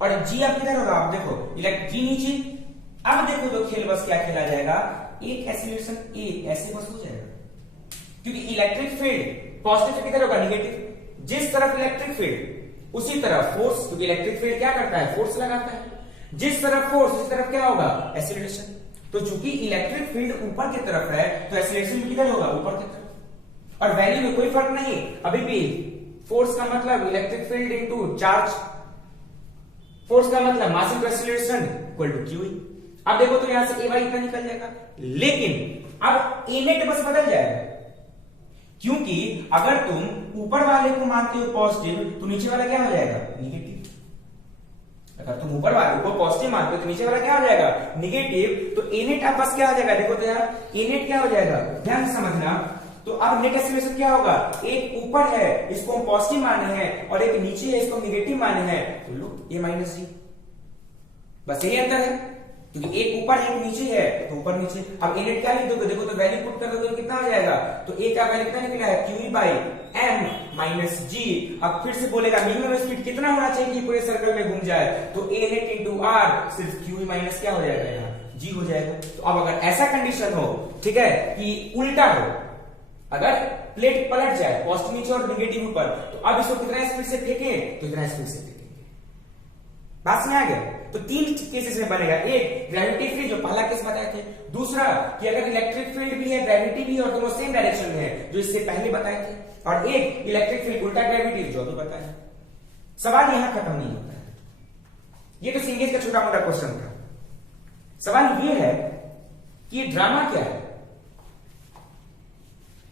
और जी अब किधर होगा, आप देखो इलेक्ट्रिक जी नीचे, अब देखो तो खेल बस क्या खेला जाएगा, एक एक्सीलरेशन ए ऐसे बस हो जाएगा, क्योंकि इलेक्ट्रिक फील्ड पॉजिटिव किधर होगा, निगेटिव, जिस तरफ इलेक्ट्रिक फील्ड उसी तरफ फोर्स, क्योंकि इलेक्ट्रिक फील्ड क्या करता है, फोर्स लगाता है, जिस तरफ फोर्स उसी तरफ क्या होगा, एक्सीलरेशन। तो चूंकि इलेक्ट्रिक फील्ड ऊपर की तरफ है तो एक्सीलरेशन भी किधर होगा, ऊपर की तरफ, और वैल्यू में कोई फर्क नहीं, अभी भी फोर्स का मतलब electric field into charge, force का मतलब mass into acceleration equal to Q. अब देखो तो यहां से ए वाई इतना निकल जाएगा, लेकिन अब ए नेट बस बदल जाएगा, क्योंकि अगर तुम ऊपर वाले को मानते हो पॉजिटिव तो नीचे वाला क्या हो जाएगा, निगेटिव। अगर तुम ऊपर वाले को पॉजिटिव मानते हो तो नीचे वाला क्या हो जाएगा, निगेटिव। तो ए नेट अब बस क्या हो जाएगा, देखो तो यार ए नेट क्या हो जाएगा, ध्यान से समझना। तो अब नेट एक्सीलरेशन क्या होगा, एक ऊपर है इसको हम पॉजिटिव माने हैं और एक नीचे है इसको निगेटिव माने हैं, तो लो ए माइनस जी, बस यही अंतर है, क्योंकि एक ऊपर है एक नीचे है तो ऊपर नीचे। अब ए नेट क्या लिख दोगे, देखो तो वैल्यू पुट कर दोगे तो कितना हो जाएगा, तो ए का वैल्यू कितना निकला है, क्यू बाई एम माइनस जी। अब फिर से बोलेगा मिनिमम स्पीड कितना होना चाहिए कि पूरे सर्कल में घूम जाए, तो ए नेट इंटू आर सिर्फ क्यू माइनस क्या हो जाएगा, यहाँ जी हो जाएगा। तो अब अगर ऐसा कंडीशन हो, ठीक है, कि उल्टा हो, अगर प्लेट पलट जाए पॉजिटिव नीचे और निगेटिव ऊपर, तो अब इसको कितना स्पीड से फेंके, तो इतना स्पीड से फेंकेंगे। बात में आ गया। तो तीन केसेस में बनेगा, एक ग्रेविटी फ्री जो पहला केस बताए थे, दूसरा कि अगर इलेक्ट्रिक फील्ड भी है ग्रेविटी भी है और दोनों सेम डायरेक्शन में है जो इससे पहले बताए थे, और एक इलेक्ट्रिक फील्ड उल्टा ग्रेविटी जो अभी बताया। सवाल यहां खत्म नहीं होता है, ये तो सिंगेज का छोटा मोटा क्वेश्चन था। सवाल ये है कि ये ड्रामा क्या है।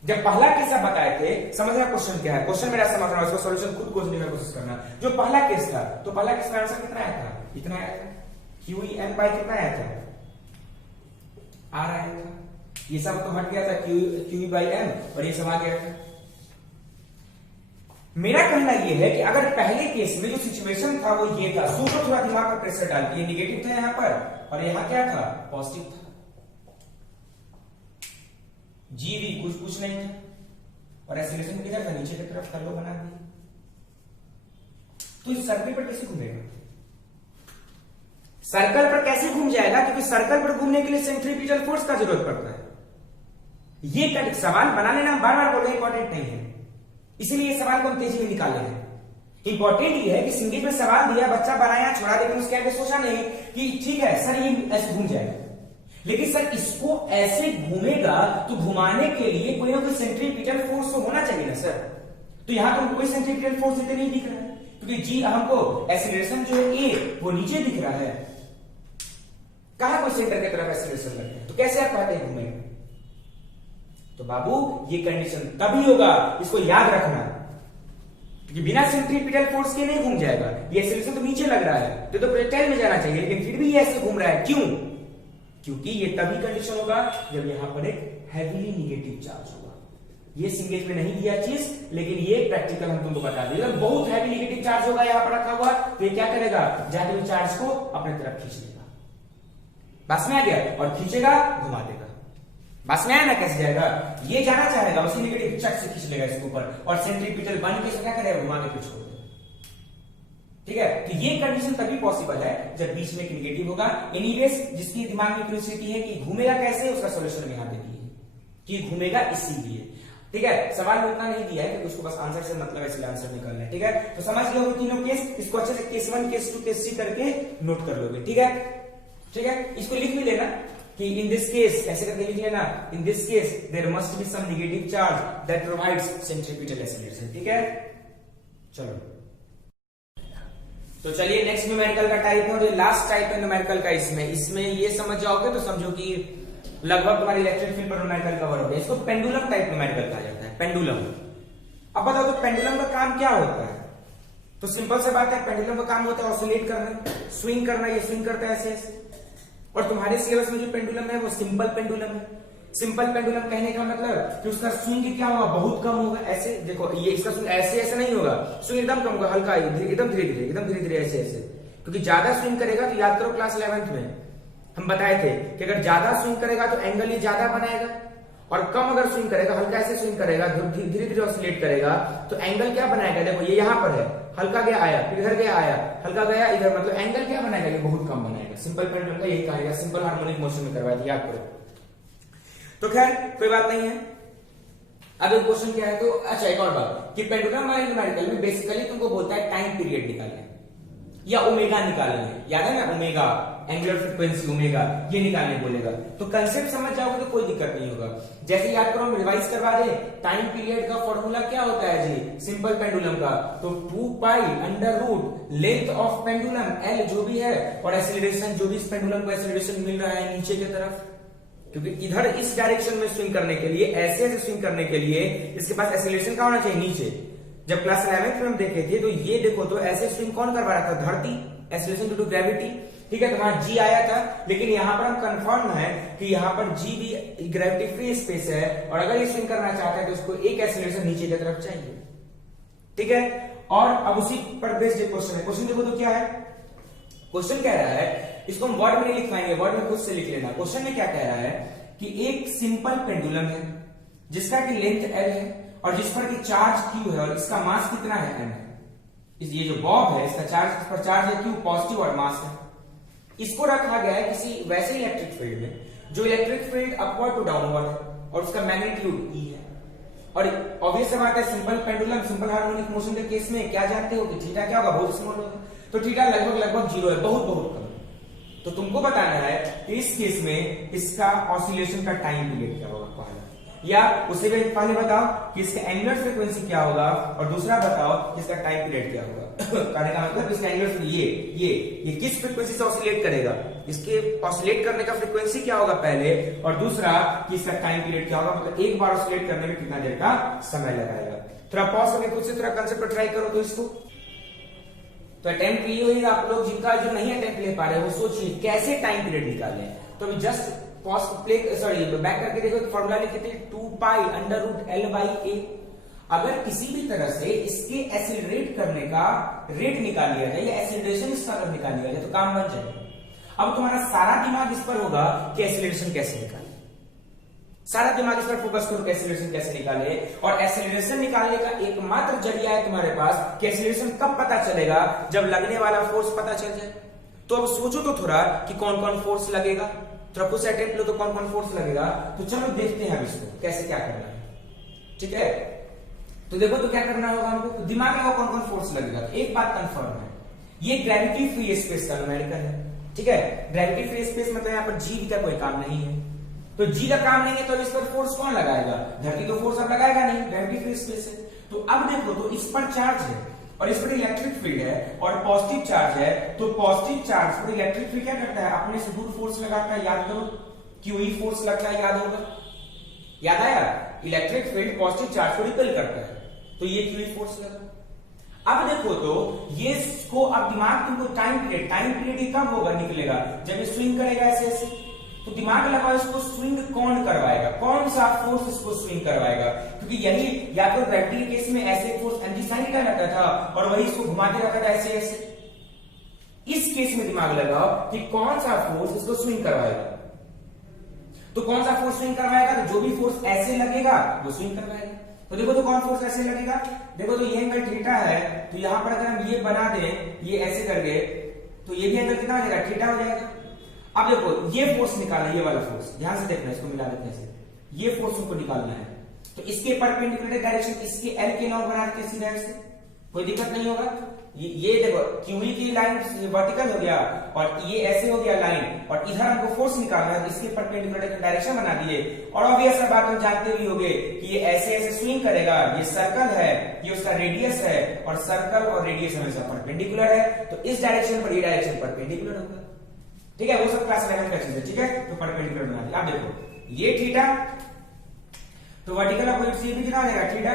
जब पहला केस आप बताए थे, समझना क्वेश्चन क्या है, क्वेश्चन मेरा समझना, इसका सॉल्यूशन खुद खोजने की कोशिश करना। जो पहला केस था, तो पहला केस का आंसर कितना आया था, इतना आया था, क्यू एम बाई कितना आया था, आर आया था। ये सब तो हट गया था, क्यू बाई एम, और ये सब आ गया था। मेरा कहना यह है कि अगर पहले केस में जो सिचुएशन था वो ये था, सोचो थोड़ा दिमाग पर प्रेशर डाल के, ये निगेटिव था यहां पर और यहां क्या था, पॉजिटिव था, जी भी कुछ नहीं था, और एक्सीलरेशन किधर था, नीचे की तरफ कर्व बना दिया। तो इस सर्कल पर कैसे घूमेगा, सर्कल पर कैसे घूम जाएगा, क्योंकि सर्कल पर घूमने के लिए सेंट्रीफ्यूगल फोर्स का जरूरत पड़ता है। ये सवाल बना लेना बार बार बोलना इंपॉर्टेंट नहीं है, इसीलिए ये सवाल को हम तेजी में निकाल रहे हैं। इंपॉर्टेंट ये है कि सिंगेज में सवाल दिया, बच्चा बनाया छोड़ा, लेकिन उसके आगे सोचा नहीं कि ठीक है सर ये ऐसे घूम जाएगा, लेकिन सर इसको ऐसे घूमेगा तो घुमाने के लिए कोई ना कोई सेंट्रीफ्यूगल फोर्स तो होना चाहिए ना सर। तो यहां तो कोई सेंट्रीफ्यूगल फोर्स देते नहीं दिख रहा है, क्योंकि जी हमको एक्सीलरेशन जो है ए वो नीचे दिख रहा है, कहां कोई सेंटर की तरफ एक्सीलरेशन लगे, तो कैसे आप कहते हैं घूमेगा। तो बाबू ये कंडीशन तभी होगा, इसको याद रखना, कि बिना सेंट्रीफ्यूगल फोर्स के नहीं घूम जाएगा। ये एक्सीलरेशन तो नीचे लग रहा है तो प्लेटफॉर्म में जाना चाहिए, लेकिन फिर भी ये ऐसे घूम रहा है, क्यों, क्योंकि ये तभी कंडीशन होगा जब यहां पर एक हैवीली निगेटिव चार्ज होगा। ये सिंगेज में नहीं दिया चीज, लेकिन ये प्रैक्टिकल हम तुमको बता देंगे। बहुत हैवी निगेटिव चार्ज होगा यहां पर रखा हुआ, तो ये क्या करेगा, जाते हुए चार्ज को अपने तरफ खींच लेगा, बस में आ गया, और खींचेगा घुमा देगा। बस में आया ना, कैसे जाएगा, ये जाना चाहेगा उसी निगेटिव चक से खींच लेगा इसके ऊपर, और सेंट्रीफ्यूगल बन के क्या करेगा, घुमा के छोड़ देगा। ठीक है, तो ये कंडीशन तभी पॉसिबल है जब बीच में एक निगेटिव होगा। एनीवेज जिसकी दिमाग में क्यूरियोसिटी है कि घूमेगा कैसे, उसका सॉल्यूशन यहां पे दिए कि घूमेगा इसीलिए। ठीक है, सवाल में उतना नहीं दिया है कि उसको बस आंसर से मतलब है, इसलिए आंसर निकालना है। ठीक है, तो समझ लो तीनों केस, इसको अच्छे से केस 1 केस 2 केस 3 करके नोट कर लोगे। ठीक है, ठीक है, इसको लिख भी लेना कि इन दिस केस, ऐसे करके लिख लेना, in this case there must be some negative charge that provides centrifugal acceleration. ठीक है, चलो तो चलिए नेक्स्ट न्यूमेरिकल का टाइप है, और ये लास्ट टाइप है न्यूमेरिकल का। इसमें ये समझ जाओगे तो समझो कि लगभग तुम्हारी इलेक्ट्रिक फील्ड पर न्यूमेरिकल कवर हो गया। इसको पेंडुलम टाइप न्यूमेरिकल कहा जाता है, पेंडुलम। अब बताओ तो पेंडुलम का काम क्या होता है, तो सिंपल सा बात है, पेंडुलम का काम होता है ऑसिलेट करना, स्विंग करना, ये स्विंग करता है ऐसे ऐसे। और तुम्हारे सिलेबस में जो पेंडुलम है वो सिंपल पेंडुलम है। सिंपल पेंडुलम कहने का मतलब कि उसका स्विंग क्या होगा, बहुत कम होगा। ऐसे देखो, ये इसका स्विंग ऐसे ऐसे नहीं होगा, स्विंग एकदम कम होगा, हल्का एकदम धीरे धीरे, एकदम धीरे धीरे ऐसे ऐसे। क्योंकि ज्यादा स्विंग करेगा तो याद करो क्लास 11th में हम बताए थे कि अगर ज्यादा स्विंग करेगा तो एंगल ये ज्यादा बनाएगा, और कम अगर स्विंग करेगा, हल्का ऐसे स्विंग करेगा, धीरे धीरे ऑसिलेट करेगा, तो एंगल क्या बनाएगा? देखो ये यहाँ पर है, हल्का गया आया, फिर इधर गया आया, हल्का गया इधर, मतलब एंगल क्या बनाएगा? ये बहुत कम बनाएगा। सिंपल पेंडुलम का यही कहा, सिंपल हार्मोनिक मोशन में करवाया था, याद करो। तो खैर कोई बात नहीं है। अब एक क्वेश्चन क्या है, तो अच्छा एक और बात कि पेंडुलम वाले न्यूमेरिकल में बेसिकली तुमको बोलता है टाइम पीरियड निकालने या ओमेगा निकालने, याद है ना, ओमेगा एंगुलर फ्रीक्वेंसी ओमेगा, ये निकालने बोलेगा। तो कंसेप्ट समझ जाओगे तो कोई दिक्कत नहीं होगा। जैसे याद करो, हम रिवाइज करवा दे, टाइम पीरियड का फॉर्मूला क्या होता है जी, सिंपल पेंडुलम का, तो 2 pi under root length of pendulum L जो भी है, और एक्सीलरेशन जो भी इस पेंडुलम को एक्सीलरेशन मिल रहा है नीचे की तरफ, क्योंकि इधर इस डायरेक्शन में स्विंग करने के लिए, ऐसे ऐसे स्विंग करने के लिए इसके पास एक्सीलरेशन का होना चाहिए नीचे। जब क्लास 11th में हम देखे थे तो ये देखो, तो ऐसे स्विंग कौन करवा रहा था? धरती, एक्सीलरेशन ड्यू टू ग्रेविटी, ठीक है। तो वहां जी आया था, लेकिन यहां पर हम कंफर्म है कि यहां पर जी भी ग्रेविटी फ्री स्पेस है, और अगर ये स्विंग करना चाहता है तो उसको एक एक्सीलरेशन नीचे की तरफ चाहिए, ठीक है। और अब उसी पर बेस्ड क्वेश्चन है। क्वेश्चन देखो तो क्या है, क्वेश्चन कह रहा है, इसको हम वर्ड में नहीं लिख पाएंगे, वर्ड में खुद से लिख लेना। क्वेश्चन में क्या कह रहा है कि एक सिंपल पेंडुलम है जिसका की लेंथ एल है और जिस पर की चार्ज क्यू है, और इसका मास कितना है? एम है। ये जो बॉब है इसका चार्ज, इस पर चार्ज है क्यू, पॉजिटिव और मास है। इसको रखा गया है किसी वैसे इलेक्ट्रिक फील्ड में जो electric field upward to downward है, और उसका मैग्नीट्यूड ई है। और ऑब्वियस बात है, simple pendulum, simple harmonic motion के केस में क्या जानते हो कि थीटा क्या होगा? बहुत स्मॉल होगा। तो थीटा लगभग 0 है, बहुत कम। तो तुमको बताना है कि इस केस में इसका ऑसिलेशन का टाइम पीरियड क्या होगा पहला, या उसे भी पहले बताओ कि इसका एंगुलर फ्रीक्वेंसी क्या होगा, और दूसरा बताओ कि इसका टाइम पीरियड क्या होगा। कहने का मतलब इसका एंगुलर ये किस फ्रीक्वेंसी से ऑसिलेट करेगा, इसके ऑसिलेट करने का फ्रीक्वेंसी क्या होगा पहले, और दूसरा कि इसका टाइम पीरियड क्या होगा, मतलब एक बार ऑसिलेट करने में कितना देर का समय लगाएगा। थोड़ा पॉज करके खुद से थोड़ा कंसेप्ट ट्राई करो तो इसको। तो अटेम्प्ट लिए हुए आप लोग, जिनका जो नहीं अटेम्प्ट ले पा रहे वो सोचिए कैसे टाइम पीरियड निकालें। तो अभी just pause play sorry back करके देखो, फॉर्मूला लिखे थे 2 pi under root L by A. अगर किसी भी तरह से इसके एक्सीलरेट करने का रेट निकाल लिया जाए या एक्सीलरेशन इस तरफ निकाल लिया जाए तो काम बन जाएगा। अब तुम्हारा सारा दिमाग इस पर होगा कि एक्सीलरेशन कैसे निकाले, सारा दिमाग इस पर फोकस करो कि एक्सीलरेशन कैसे निकाले। और एक्सीलरेशन निकालने का एकमात्र जरिया है तुम्हारे पास कि एक्सीलरेशन कब पता चलेगा, जब लगने वाला फोर्स पता चल जाए। तो अब सोचो तो थोड़ा कि कौन कौन फोर्स लगेगा, थोड़ा खुद से अटेम्प्ट लो तो कौन कौन फोर्स लगेगा। तो चलो देखते हैं अब इसको कैसे क्या करना है, ठीक है। तो देखो तो क्या करना होगा हमको, तो दिमाग लगाओ कौन कौन फोर्स लगेगा। तो एक बात कंफर्म है, ये ग्रेविटी फ्री स्पेस का न्यूमेरिकल है, ठीक है। ग्रेविटी फ्री स्पेस मतलब यहाँ पर जी का कोई काम नहीं है, तो जी का काम नहीं है तो इस पर फोर्स कौन लगाएगा? धरती तो फोर्स अब लगाएगा नहीं, ग्रेविटी फ्री स्पेस है। तो अब देखो, तो इस पर चार्ज है और इस पर इलेक्ट्रिक फील्ड है और पॉजिटिव चार्ज है, तो पॉजिटिव चार्ज पर इलेक्ट्रिक फील्ड क्या करता है? अपने से दूर फोर्स लगाता है, याद करो क्यूई फोर्स लगता है, याद होगा, याद आया? इलेक्ट्रिक फील्ड पॉजिटिव चार्ज को रिपेल करता है, तो ये क्यूई फोर्स लगा। अब देखो तो ये इसको, अब दिमाग तुमको टाइम पीरियड ही कब होगा निकलेगा? जब ये स्विंग करेगा ऐसे ऐसे, तो दिमाग लगाओ इसको स्विंग कौन करवाएगा, कौन सा फोर्स इसको स्विंग करवाएगा? क्योंकि यही या तो ग्रेविटी के केस में ऐसे फोर्स एंटी साइन का रहता था और वही इसको घुमाते रहता था ऐसे ऐसे। इस केस में दिमाग लगाओ कि कौन सा फोर्स इसको स्विंग करवाएगा। तो कौन सा फोर्स स्विंग करवाएगा? तो जो भी फोर्स ऐसे लगेगा वो स्विंग करवाएगा। तो देखो तो कौन फोर्स ऐसे लगेगा, देखो तो ये एंगल थीटा है, तो यहां पर अगर हम ये बना दें, ये ऐसे करके, तो ये भी एंगल कितना हो जाएगा? थीटा हो जाएगा। अब देखो ये फोर्स निकालना, ये वाला फोर्स, ध्यान से देखना, इसको मिला देते हैं, ये फोर्स को निकालना है। तो इसके परपेंडिकुलर डायरेक्शन, इसके एल के नॉर्थ बना देते सीधा से, कोई दिक्कत नहीं होगा। ये देखो क्यूई की लाइन वर्टिकल हो गया और ये ऐसे हो गया लाइन, और इधर हमको फोर्स निकालना है, इसके परपेंडिकुलर डायरेक्शन बना दिए। और ऑब्वियस बात हम जानते भी होंगे कि ये ऐसे ऐसे स्विंग करेगा, ये सर्कल है, ये उसका रेडियस है, और सर्कल और रेडियस हमेशा परपेंडिकुलर है, तो इस डायरेक्शन पर ये डायरेक्शन परपेंडिकुलर होगा, ठीक है। वो सब क्लास 11 का चीज है, ठीक है। तो परपेंडिकुलर बना दिया। अब देखो ये थीटा, तो वर्टिकल अपोजिट ये भी कितना हो जाएगा? थीटा।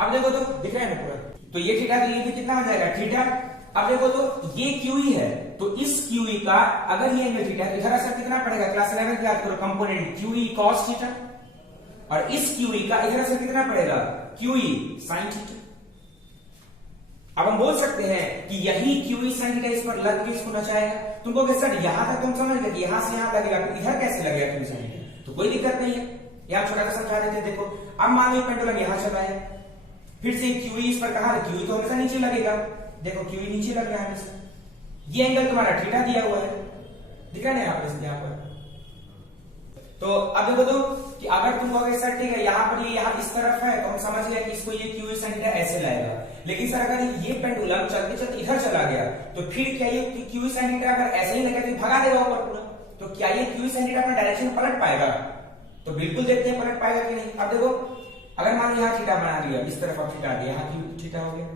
अब देखो तो दिख रहा है ना पूरा, तो ये थीटा, तो ये भी कितना हो जाएगा? थीटा। अब देखो तो ये क्यूई है, तो इस क्यूई का अगर ये एंगल थीटा, तो इधर असर कितना पड़ेगा? क्लास 11 की याद करो, कंपोनेंट क्यूई कॉस थीटा, और इस क्यूई का इधर असर कितना पड़ेगा? QE sine theta. अब हम बोल सकते हैं कि यही क्यूई साइन थीटा इस पर लग के इसको नचाएगा। तुमको सर यहां तक तुम समझ गए कि यहां से यहां लगेगा, तो इधर कैसे लगेगा क्यूई साइन थीटा? तो कोई दिक्कत नहीं है, यहाँ छोटा सा समझा देते, देखो अब मान लो पेंडुलम यहाँ चला है, फिर से QE इस पर कहा, QE तो हमेशा नीचे लगेगा, देखो QE नीचे लग रहा है हमेशा, ये एंगल तुम्हारा थीटा दिया हुआ है, दिख रहा है यहाँ पर, यहाँ पर। तो अब देखो तो कि अगर तुमको अगर सर ठीक है यहाँ पर ये यहाँ इस तरफ है तो हम समझ गए कि इसको ये QE sin थीटा ऐसे लाएगा, लेकिन सर अगर ये पेंडुलम चलते चलते इधर चला गया तो फिर क्या ये QE sin थीटा अगर ऐसे ही लगे तो भगा देगा ऊपर पूरा, तो क्या ये QE sin थीटा अपना डायरेक्शन पलट पाएगा? तो बिल्कुल देखते हैं पलट पाएगा कि नहीं। अब देखो अगर मान लो यहाँ थीटा बना लिया, इस तरफ अब थीटा दिया, यहाँ थीटा हो गया,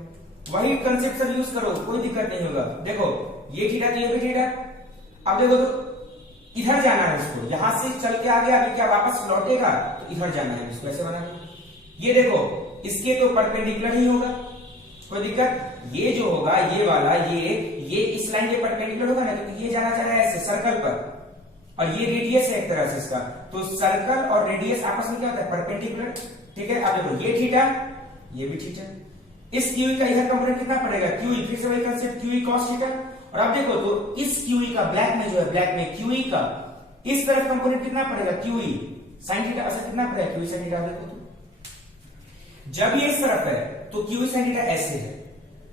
वही कंसेप्ट सब यूज करो, कोई दिक्कत नहीं होगा। देखो ये थीटा तो ये भी थीटा, अब देखो तो इधर जाना है इसको, यहां से चल के आ गया, अभी क्या वापस लौटेगा तो इधर जाना है इसको, ऐसे बना। ये देखो इसके तो परपेंडिकुलर ही होगा, कोई दिक्कत, ये जो होगा ये वाला ये इस लाइन के परपेंडिकुलर होगा ना, तो ये जाना चाह रहा है ऐसे सर्कल पर, और ये रेडियस है एक तरह से इसका, तो सर्कल और रेडियस आपस में क्या होता है? परपेंडिकुलर, ठीक है। अब देखो ये थीटा, ये भी थीटा, इस QE का इधर कंपोनेंट कितना पड़ेगा? QE, फिर से वही कंसेप्ट QE cos थीटा। और अब देखो तो इस QE का ब्लैक में जो है, ब्लैक में QE का इस तरफ कंपोनेंट कितना पड़ेगा? QE sin थीटा, ऐसा कितना पड़ेगा? QE sin theta. देखो तो जब ये इस तरफ है तो QE sin थीटा ऐसे है,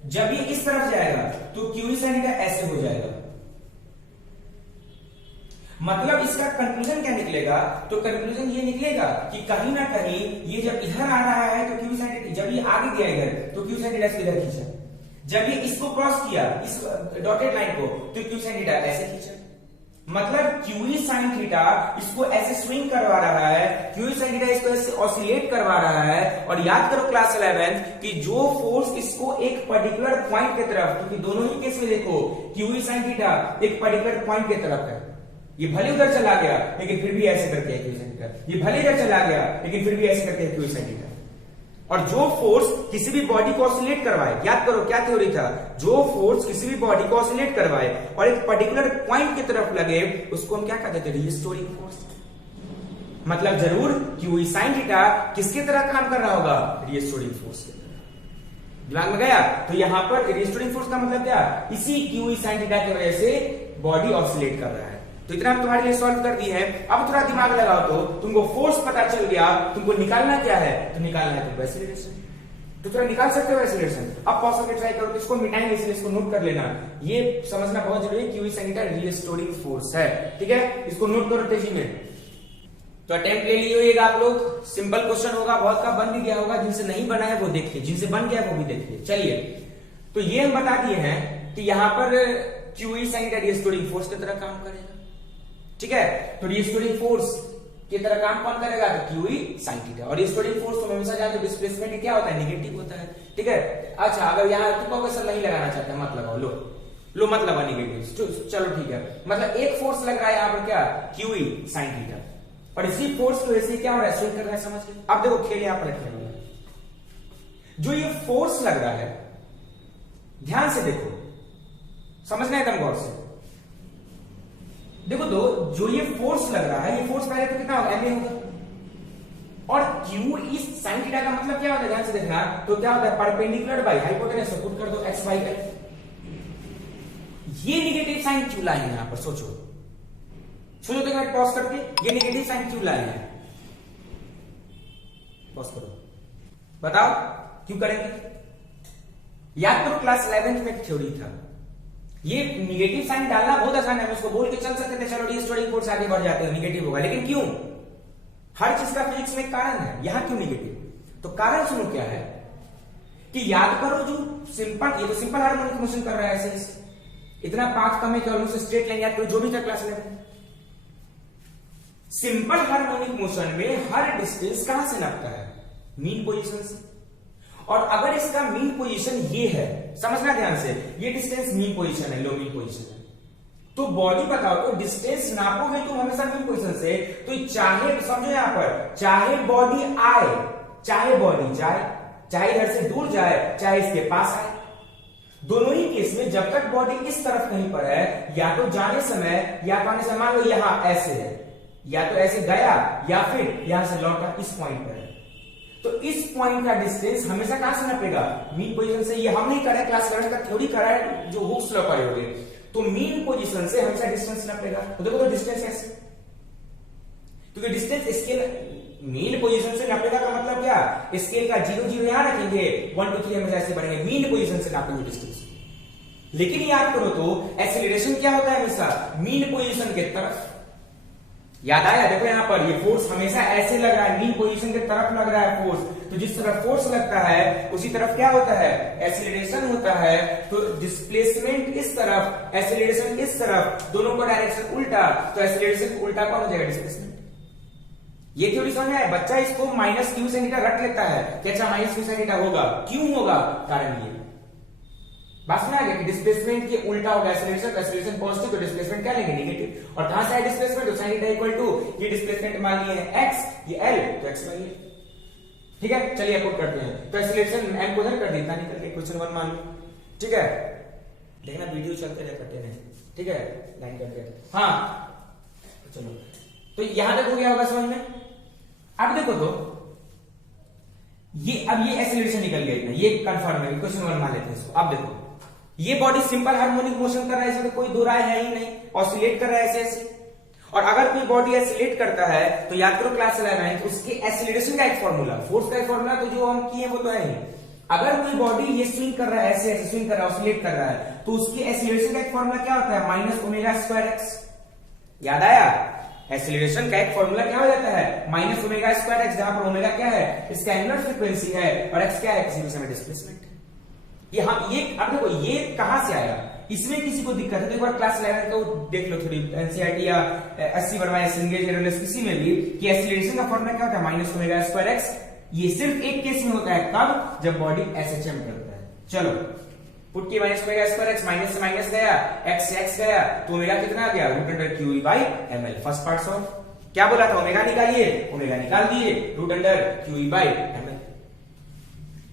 जब ये इस तरफ जाएगा तो QE sin थीटा ऐसे हो जाएगा। मतलब इसका कंक्लूजन क्या निकलेगा? तो कंक्लूजन ये निकलेगा कि कहीं ना कहीं ये जब इधर आ रहा है तो QE sin थीटा, जब ये आगे गया इधर तो QE sin थीटा से इधर खींचा, जब ये इसको क्रॉस किया इस डॉटेड लाइन को तो QE sin थीटा ऐसे खींचा। मतलब QE sin थीटा इसको ऐसे स्विंग करवा रहा है, QE sin थीटा इसको ऐसे ऑसिलेट करवा रहा है। और याद करो क्लास 11 कि जो फोर्स इसको एक पर्टिकुलर पॉइंट की तरफ, क्योंकि दोनों ही केस में देखो QE sin थीटा एक पर्टिकुलर पॉइंट की तरफ है, ये भले उधर चला गया लेकिन फिर भी ऐसे करके है QE sin थीटा, ये भले इधर चला गया लेकिन फिर भी ऐसे करके है QE sin थीटा। और जो फोर्स किसी भी बॉडी को ऑसिलेट करवाए, याद करो क्या थ्योरी था, जो फोर्स किसी भी बॉडी को ऑसिलेट करवाए और एक पर्टिकुलर पॉइंट की तरफ लगे उसको हम क्या कहते थे? Restoring force. मतलब जरूर QE sin थीटा किसकी तरह काम कर रहा होगा? रिस्टोरिंग फोर्स की तरह। दिमाग में गया? तो यहां पर रिस्टोरिंग फोर्स का मतलब क्या? इसी QE sin थीटा की वजह से बॉडी ऑसिलेट कर रहा है। तो इतना हम तुम्हारे लिए सॉल्व कर दिए हैं। अब थोड़ा दिमाग लगाओ तो तुमको फोर्स पता चल गया, तुमको निकालना क्या है? तो निकालना है तुमको एक्सीलरेशन, तो थोड़ा निकाल सकते हो एक्सीलरेशन। अब पॉज करके ट्राई करो, तो इसको मिटाएंगे इसलिए इसको नोट कर लेना, ये समझना बहुत जरूरी है। QE sin theta restoring force है, ठीक है, इसको नोट करो तेजी में। तो अटेम्प्ट ले लिए होगा आप लोग, सिंपल क्वेश्चन होगा, बहुत का बन भी गया होगा, जिनसे नहीं बना है वो देखिए, जिनसे बन गया वो भी देखिए। चलिए तो ये हम बता दिए हैं कि यहां पर QE sin theta restoring force की तरह काम करेगा, ठीक है। तो रिस्टोरिंग फोर्स की तरह काम कौन करेगा? तो QE sin थीटा। और रिस्टोरिंग फोर्स तो हमेशा जानते हो डिस्प्लेसमेंट क्या होता है? नेगेटिव होता है, ठीक है। अच्छा अगर यहाँ तुमको सर नहीं लगाना चाहते मत लगाओ, लो मत लगाओ नेगेटिव, चलो ठीक है। मतलब एक फोर्स लग रहा है यहाँ पर क्या? QE sin थीटा, और इसी फोर्स की वजह से क्या हो रहा है? स्विंग कर रहा है, समझ गए। अब देखो खेल यहाँ पर खेल, जो ये फोर्स लग रहा है ध्यान से देखो, समझना है एकदम गौर से। देखो तो जो ये फोर्स लग रहा है, ये फोर्स पहले तो कितना होगा? MA होगा। और QE sin थीटा का मतलब क्या होता है? ध्यान से देखना। तो क्या होता है? परपेंडिकुलर बाई हाइपोटेनस, पुट कर दो x बाई l। ये नेगेटिव साइन क्यों लाए हैं यहां पर? सोचो तो मैं पॉज करके, ये नेगेटिव साइन क्यों लाए हैं? पॉज करो, बताओ क्यों करेंगे? याद करो क्लास 11 में एक थ्योरी था, ये निगेटिव साइन डालना बहुत आसान है, हम इसको बोल के चल सकते थे चलो रिस्टोरिंग फोर्स आगे बढ़ जाते हैं, निगेटिव होगा। लेकिन क्यों? हर चीज का फिजिक्स में कारण है, यहां क्यों निगेटिव? तो कारण सुनो क्या है कि याद करो जो सिंपल, ये तो सिंपल हार्मोनिक मोशन कर रहा है ऐसे, इतना पाथ कम है कि ऑलमोस्ट स्ट्रेट लाइन, याद करो जो भी था क्लास 11। सिंपल हार्मोनिक मोशन में हर डिस्टेंस कहां से नापता है? मीन पोजीशन से। और अगर इसका मीन पोजीशन ये है, समझना ध्यान से, ये डिस्टेंस मीन पोजीशन है, लो मीन पोजीशन है, तो बॉडी बताओ तो डिस्टेंस नापोगे तुम हमेशा मीन पोजीशन से, तो चाहे समझो यहां पर, चाहे बॉडी आए, चाहे बॉडी जाए, चाहे इधर से दूर जाए, चाहे इसके पास आए, दोनों ही केस में जब तक बॉडी इस तरफ कहीं पर है, या तो जाने समय या तो आने समय, मान लो यहां ऐसे है, या तो ऐसे गया या फिर यहां से लौटा इस पॉइंट पर है, तो इस पॉइंट का डिस्टेंस हमेशा कहां से नापेगा? मीन पोजीशन से। ये हम नहीं कर रहे, क्लास 11 का थ्योरी कर रहा है जो हुक्स लॉ पढ़े होंगे, तो मीन पोजीशन से हमेशा डिस्टेंस नापेगा। तो देखो तो डिस्टेंस कैसे, क्योंकि डिस्टेंस स्केल मीन पोजीशन से नापेगा का मतलब क्या, स्केल का 0 0 यहां रखेंगे, 1 2 3 हमेशा ऐसे बढ़ेंगे, मीन पोजीशन से नापेंगे डिस्टेंस। लेकिन याद करो तो एक्सीलरेशन क्या होता है, हमेशा मीन पोजीशन के तरफ। याद आया, देखो यहां पर ये फोर्स हमेशा ऐसे लग रहा है, मीन पोजीशन के तरफ लग रहा है फोर्स, तो जिस तरफ फोर्स लगता है उसी तरफ क्या होता है, एक्सीलरेशन होता है। तो डिस्प्लेसमेंट इस तरफ, एक्सीलरेशन इस तरफ, दोनों का डायरेक्शन उल्टा, तो एक्सीलरेशन उल्टा कौन हो जाएगा, डिस्प्लेसमेंट। ये थ्योरी समझ में आया, बच्चा इसको माइनस क्यू sin थीटा रख लेता है कि अच्छा माइनस क्यू sin थीटा होगा, क्यों होगा, कारण ये बात में आ गया कि डिस्प्लेसमेंट के उल्टा होगा एक्सीलरेशन, एक्सीलरेशन पॉजिटिव तो डिस्प्लेसमेंट क्या लेंगे, नेगेटिव। और कहां से है डिस्प्लेसमेंट, तो sin थीटा इक्वल टू ये डिस्प्लेसमेंट मान लिए है x, ये l, तो x मान लिए। ठीक है, चलिए पुट करते हैं। तो एक्सीलरेशन m को इधर कर देता निकल के, क्वेश्चन 1 मान लो। ठीक है, देखना वीडियो चलते रहे कटे नहीं, ठीक है, लाइन करके। हाँ चलो, तो यहां तक हो गया होगा समझ में। अब देखो तो ये, अब ये एक्सीलरेशन निकल गया इतना, ये कंफर्म है, क्वेश्चन 1 मान लेते हैं इसको। अब देखो ये बॉडी सिंपल हार्मोनिक मोशन कर रहा है, इसमें कोई दो राय है ही नहीं, ऑसिलेट कर रहा है ऐसे ऐसे। और अगर कोई बॉडी एक्सीलरेट करता है तो याद करो क्लास 11 उसके एक्सीलरेशन का एक फॉर्मूला, फोर्स का एक फॉर्मूला तो जो हम किए वो तो है ही। अगर कोई बॉडी ये स्विंग कर रहा है, ऐसे ऐसे स्विंग कर रहा है, ऑसिलेट कर रहा है, तो उसके एक्सीलरेशन का एक फॉर्मूला क्या होता है, माइनस ओमेगा स्क्वायर एक्स। याद आया, एक्सीलरेशन का एक फॉर्मूला क्या हो जाता है, माइनस ओमेगा स्क्वायर एक्स, जहां पर ओमेगा क्या है, इसका एंगुलर फ्रीक्वेंसी है, और एक्स क्या है, किसी भी समय डिस्प्लेसमेंट। ये हम ये अब देखो ये कहां से आया, इसमें किसी को दिक्कत है तो एक बार क्लास 11 को देख लो थोड़ी, एनसीईआरटी या 80 वर्मा एंगेज एरोलेस किसी में भी, कि एक्सीलरेशन का फॉर्मूला क्या होता है, माइनस ओमेगा स्क्वायर एक्स। ये सिर्फ एक केस में होता है, कब, जब बॉडी एसएचएम करता है। चलो पुट की minus omega square X, minus से माइनस गया, एक्स से एक्स गया, तो ओमेगा कितना आ गया, root under Q by ML. First part solve, क्या बोला था, ओमेगा निकालिए, ओमेगा निकाल दिए, root under Q by ML.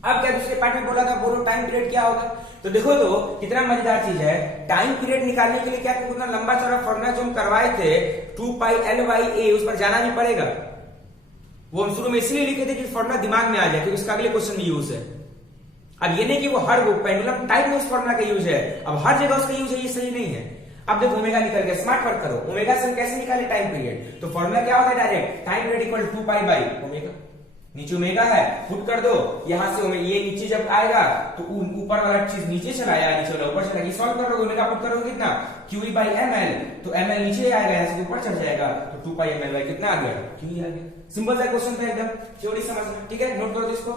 अब क्या दूसरे पार्ट में बोला था, बोलो टाइम पीरियड क्या होगा। तो देखो तो कितना मजेदार चीज है, टाइम पीरियड निकालने के लिए क्या उतना लंबा चौड़ा फॉर्मूला जो हम करवाए थे 2 पाई एल बाई ए, उस पर जाना भी पड़ेगा। वो हम शुरू में इसलिए लिखे थे कि फॉर्मूला दिमाग में आ जाए, क्योंकि उसका अगले क्वेश्चन में यूज है। अब ये नहीं कि वो हर वो पेंडुलम टाइप में उस फॉर्मूला का यूज है, अब हर जगह उसका यूज है, ये सही नहीं है। अब देखो ओमेगा निकल गया, स्मार्ट वर्क करो, ओमेगा से हम कैसे निकाले टाइम पीरियड, तो फॉर्मूला क्या होता है direct, time period equal 2 pi by omega. नीचे ओमेगा है, पुट कर दो, यहां से ये नीचे जब आएगा तो ऊपर वाला चीज नीचे चला आया, नीचे वाला ऊपर चला गया, सॉल्व कर लो, ओमेगा पुट करोगे कितना, क्यू बाई एम एल, तो एम एल नीचे आएगा, यहां से ऊपर चढ़ जाएगा, तो 2 पाई एम एल बाई कितना आ गया, क्यू आ गया। सिंपल सा क्वेश्चन था एकदम, थ्योरी समझना, ठीक है, नोट करो इसको।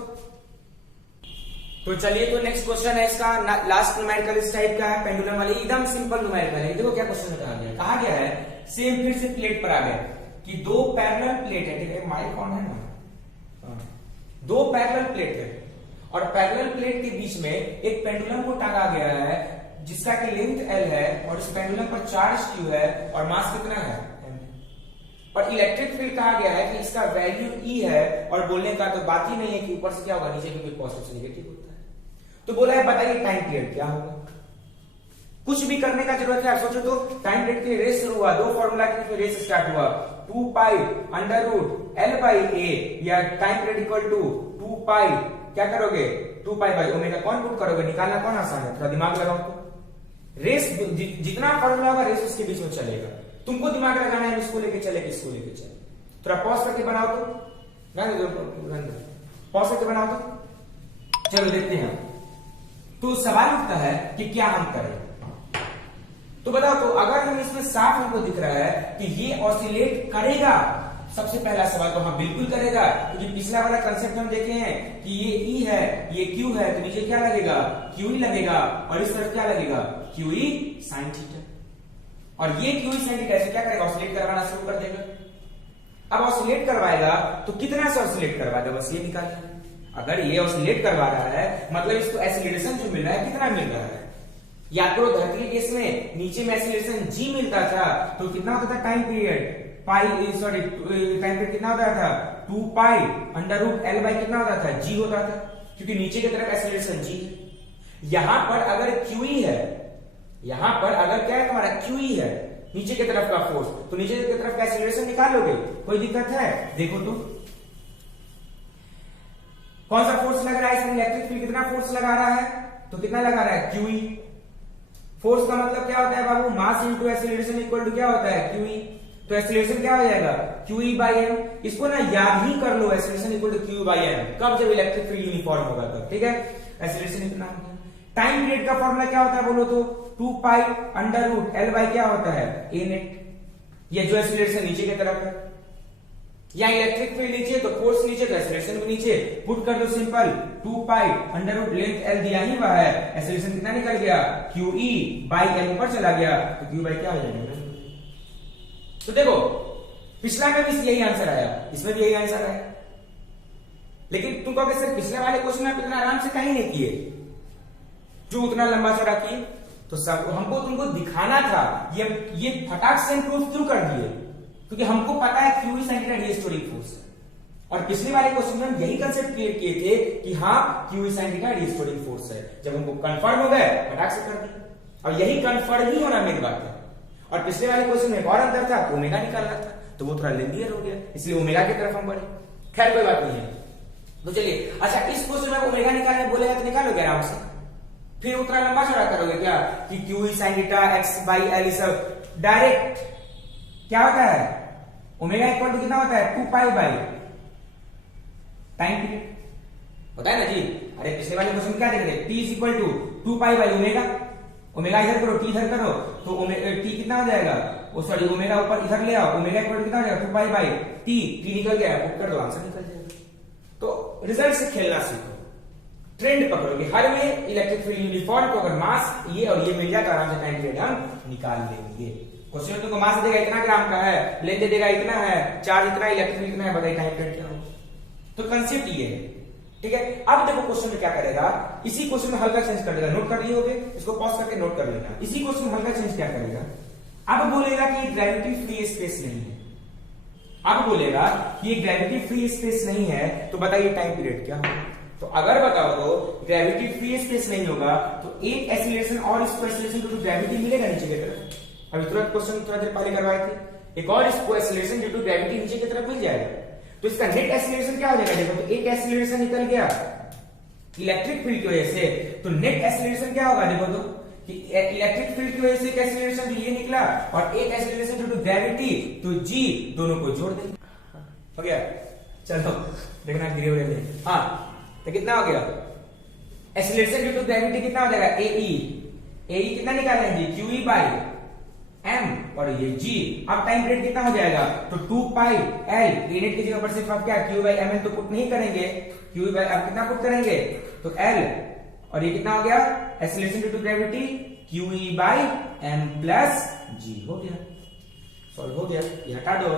तो चलिए, तो नेक्स्ट क्वेश्चन है इसका लास्ट न्यूमेरिकल इस टाइप का है, पेंडुलम वाली, एकदम सिंपल न्यूमेरिकल है। देखो क्या क्वेश्चन कहा गया है, सेम फिर से प्लेट पर आ गया कि दो पैरेलल प्लेट है, ठीक है, माइक ऑन है ना, दो पैरेलल प्लेट है और पैरेलल प्लेट के बीच में एक पेंडुलम को टांगा गया है जिसका कि लेंथ L है और इस पेंडुलम पर चार्ज Q है और मास कितना है M। और इलेक्ट्रिक फील्ड कहा गया है कि इसका वैल्यू E है, और बोलने का तो बात ही नहीं है कि ऊपर से क्या होगा, नीचे क्योंकि पॉजिटिव से नेगेटिव होता है। तो बोला है बताइए टाइम पीरियड क्या होगा, कुछ भी करने का जरूरत है। आप सोचो तो टाइम पीरियड के रेस शुरू हुआ, दो फॉर्मूला के रेस स्टार्ट हुआ, 2 pi under root L by A, या time period equal to 2 pi, क्या करोगे 2 पाई बाई ओमेगा, कौन पुट करोगे, निकालना कौन आसान है, थोड़ा दिमाग लगाओ तो। रेस जितना फॉर्मूला होगा रेस उसके बीच में चलेगा, तुमको दिमाग लगाना है, इसको लेके चले किसको लेके चले। थोड़ा पॉज करके बनाओ तो, पॉज करके बनाओ तो, चलो देखते हैं। तो सवाल उठता है कि क्या हम करें, तो बताओ तो अगर हम इसमें साफ हमको दिख रहा है कि ये ऑसिलेट करेगा, सबसे पहला सवाल तो हाँ बिल्कुल करेगा, क्योंकि पिछला वाला कंसेप्ट हम देखे हैं कि ये E है ये Q है, तो नीचे क्या लगेगा QE लगेगा, और इस तरफ क्या लगेगा QE sin थीटा, और ये QE sin थीटा से क्या करेगा, ऑसिलेट करवाना शुरू कर देगा। अब ऑसिलेट करवाएगा तो कितना से ऑसिलेट करवाएगा, बस ये निकालना। अगर ये ऑसिलेट करवा रहा है मतलब इसको एक्सीलरेशन जो मिल रहा है कितना मिल रहा है। याद करो धरती के केस में नीचे में एक्सीलरेशन g मिलता था, तो कितना होता था टाइम पीरियड, टाइम पीरियड कितना होता था 2 pi under root L by कितना होता था g होता था, क्योंकि नीचे की तरफ एक्सीलरेशन g है। यहां पर अगर QE है, यहां पर अगर क्या है तुम्हारा QE है नीचे की तरफ का फोर्स, तो नीचे की तरफ का एक्सीलरेशन निकालोगे, कोई दिक्कत है। देखो तो कौन सा फोर्स लग रहा है इसमें, इलेक्ट्रिक फील्ड कितना फोर्स लगा रहा है, तो कितना लगा रहा है QE। फोर्स का मतलब क्या होता है बाबू, mass into acceleration equal to क्या होता है QE। तो एक्सीलरेशन क्या हो जाएगा QE by m। इसको ना याद ही कर लो, acceleration equal to QE by m, कब जब इलेक्ट्रिक फील्ड यूनिफॉर्म होगा तब, ठीक है। एक्सीलरेशन इतना हो गया। टाइम पीरियड का फॉर्मूला क्या होता है बोलो तो 2 pi under root L by क्या होता है A नेट। ये जो एक्सीलरेशन नीचे की तरफ है, या इलेक्ट्रिक फील्ड नीचे तो फोर्स नीचे तो एक्सीलरेशन भी नीचे, पुट कर दो simple 2 pi under root length L दिया ही हुआ है, एक्सीलरेशन कितना निकल गया QE बाई M ऊपर चला गया तो Q बाई क्या हो जाएगा। तो देखो पिछला में भी यही आंसर आया, इसमें भी यही आंसर आया, लेकिन तुम कहोगे सर पिछले वाले क्वेश्चन में आप इतना आराम से कहीं नहीं किए, जो उतना लंबा चौड़ा किए, तो सब हमको तुमको दिखाना था, ये फटाक से प्रूफ क्यों कर दिए, क्योंकि हमको पता है QE sin theta restoring force है, और पिछले वाले क्वेश्चन में हम यही कंसेप्ट क्लियर किए थे कि हाँ QE sin theta restoring force है। जब हमको कंफर्म हो गए फटाक से कर दिया, और यही कंफर्म ही होना मेरी बात है। और पिछले वाले क्वेश्चन में एक और अंतर था, तो ओमेगा निकालना था, तो वो थोड़ा लेंदियर हो गया, इसलिए ओमेगा की तरफ हम बढ़े। खैर कोई बात नहीं है, तो चलिए अच्छा इस क्वेश्चन में ओमेगा निकालने बोलेगा तो निकालोगे आराम से, फिर उतना लंबा चौड़ा करोगे क्या कि QE sin theta x by L सब डायरेक्ट क्या होता है ओमेगा इक्वल टू कितना होता है 2 पाई बाई टाइम पीरियड होता है ना जी। अरे पिछले वाले क्वेश्चन क्या देख रहे T is equal to 2 pi by omega, omega इधर करो T इधर करो तो T कितना हो जाएगा, ओ सॉरी ओमेगा ऊपर इधर ले आओ, ओमेगा इक्वल टू कितना हो जाएगा 2 पाई बाई T निकल गया, पुट कर दो आंसर निकल जाएगा। तो रिजल्ट से खेलना सीखो, ट्रेंड पकड़ोगे, हर में इलेक्ट्रिक फील्ड यूनिफॉर्म को अगर मास ये और ये मिल जाए तो आराम से टाइम पीरियड हम निकाल लेंगे। क्वेश्चन तुमको मास देगा इतना ग्राम का है, लेंथ देगा इतना है, चार्ज इतना, इलेक्ट्रिक फील्ड कितना है, बताइए टाइम पीरियड क्या होगा। तो कंसेप्ट ये है, ठीक है। अब देखो क्वेश्चन में क्या करेगा, इसी क्वेश्चन में हल्का चेंज कर देगा, नोट कर लिए होगे, इसको पॉज करके नोट कर लेना। इसी क्वेश्चन में हल्का चेंज क्या करेगा, अब बोलेगा कि ग्रेविटी फ्री स्पेस नहीं है, अब बोलेगा कि ये ग्रेविटी फ्री स्पेस नहीं है, तो बताइए टाइम पीरियड क्या होगा। तो अगर बताओ तो ग्रेविटी फ्री स्पेस नहीं होगा तो एक एक्सीलरेशन और इसको एक्सीलरेशन ड्यू टू ग्रेविटी मिलेगा नीचे की तरफ। अभी तुरंत क्वेश्चन थोड़ा देर पहले करवाए थे, एक और इसको एक्सीलरेशन ड्यू टू ग्रेविटी नीचे की तरफ मिल जाएगा, तो इसका नेट एक्सीलरेशन क्या हो जाएगा। देखो तो एक एक्सीलरेशन निकल गया इलेक्ट्रिक फील्ड की वजह से, तो नेट एक्सीलरेशन क्या होगा, देखो तो कि इलेक्ट्रिक फील्ड की वजह से एक एक्सीलरेशन तो ये निकला और एक एक्सीलरेशन ड्यू टू ग्रेविटी, तो G दोनों को जोड़ देंगे, हो गया। चलो देखना गिरे हुए, हाँ तो कितना हो गया एक्सीलरेशन ड्यू टू ग्रेविटी कितना हो जाएगा AE कितना निकालें जी QE बाई M और ये G। अब टाइम पीरियड कितना हो जाएगा तो 2 पाई L, यूनिट की जगह पर सिर्फ आप क्या QE बाई M तो पुट नहीं करेंगे, QE बाई अब कितना पुट करेंगे तो L, और ये कितना हो गया acceleration due to gravity QE by M plus G, हो गया सॉल्व हो गया। ये हटा दो,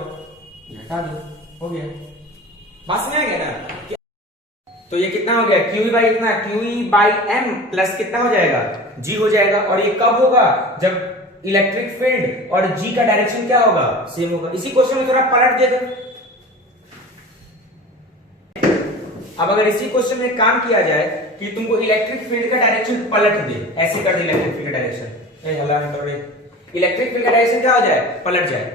ये हटा दो, हो गया, बात में आ गया ना। तो ये कितना हो गया QE बाई इतना QE बाई M प्लस कितना हो जाएगा G हो जाएगा, और ये कब होगा जब इलेक्ट्रिक फील्ड और G का डायरेक्शन क्या होगा सेम होगा। इसी क्वेश्चन में थोड़ा पलट दे दो। अब अगर इसी क्वेश्चन में काम किया जाए कि तुमको इलेक्ट्रिक फील्ड का डायरेक्शन पलट दे, ऐसे कर दे इलेक्ट्रिक फील्ड का डायरेक्शन, इलेक्ट्रिक फील्ड का डायरेक्शन क्या हो जाए पलट जाए,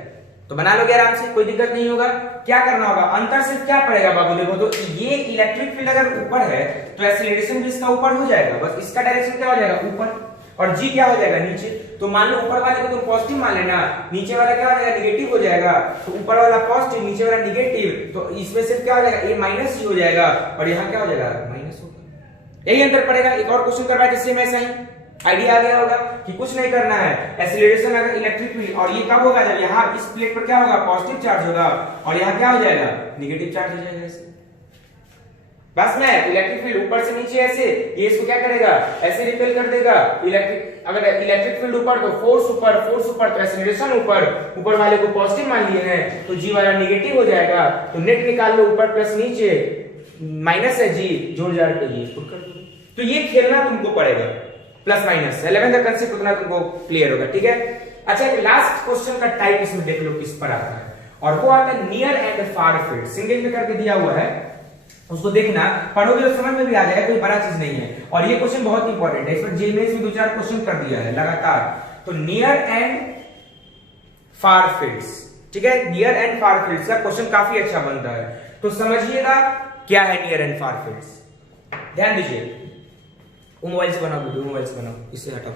तो बना लोगे आराम से, कोई दिक्कत नहीं होगा। क्या करना होगा, अंतर सिर्फ क्या पड़ेगा बाबू, देखो तो ये इलेक्ट्रिक फील्ड अगर ऊपर है तो एक्सीलरेशन भी इसका ऊपर हो जाएगा, बस इसका डायरेक्शन क्या हो जाएगा ऊपर, और G क्या हो जाएगा नीचे। तो मान लो ऊपर वाले को तुम पॉजिटिव मान लेना, नीचे वाला क्या हो जाएगा निगेटिव हो जाएगा, तो ऊपर वाला पॉजिटिव नीचे वाला निगेटिव, तो इसमें सिर्फ क्या हो जाएगा A माइनस G हो जाएगा, और यहाँ क्या हो जाएगा माइनस होगा। यही अंतर पड़ेगा। एक और क्वेश्चन करवाए जिससे मैं सही आइडिया आ गया होगा कि कुछ नहीं करना है, एक्सीलरेशन अगर इलेक्ट्रिक फील्ड, और ये कब होगा जब यहाँ इस प्लेट पर क्या होगा पॉजिटिव चार्ज होगा, और यहाँ क्या हो जाएगा निगेटिव चार्ज हो जाएगा ऐसे। बस में इलेक्ट्रिक फील्ड ऊपर से नीचे ऐसे, ये इसको क्या करेगा ऐसे रिपेल कर देगा। इलेक्ट्रिक अगर इलेक्ट्रिक फील्ड ऊपर तो फोर्स ऊपर तो एक्सीलरेशन ऊपर वाले को पॉजिटिव मान लिए हैं तो G वाला निगेटिव हो जाएगा, तो नेट निकाल लो ऊपर प्लस नीचे माइनस है G जोड़ जाड़ के ये पुट कर दो। तो ये खेलना तुमको पड़ेगा प्लस माइनस, 11 का कंसेप्ट उतना तुमको क्लियर होगा, ठीक है। अच्छा एक लास्ट क्वेश्चन का टाइप इसमें देख लो किस पर आता है, और वो आता है near and far field, single में करके दिया हुआ है, उसको देखना पढ़ोगे तो समझ में भी आ जाएगा, कोई बड़ा चीज नहीं है। और ये क्वेश्चन बहुत इंपॉर्टेंट है, इस पर जेईई में 2-4 क्वेश्चन कर दिया है लगातार। तो नियर एंड फार फील्ड्स, ठीक है, नियर एंड फार फील्ड्स का क्वेश्चन काफी अच्छा बनता है, तो समझिएगा क्या है नियर एंड फार फील्ड्स, ध्यान दीजिए। मोबाइल से बनाओ वीडियो, मोबाइल से बनाओ, इससे हटाओ।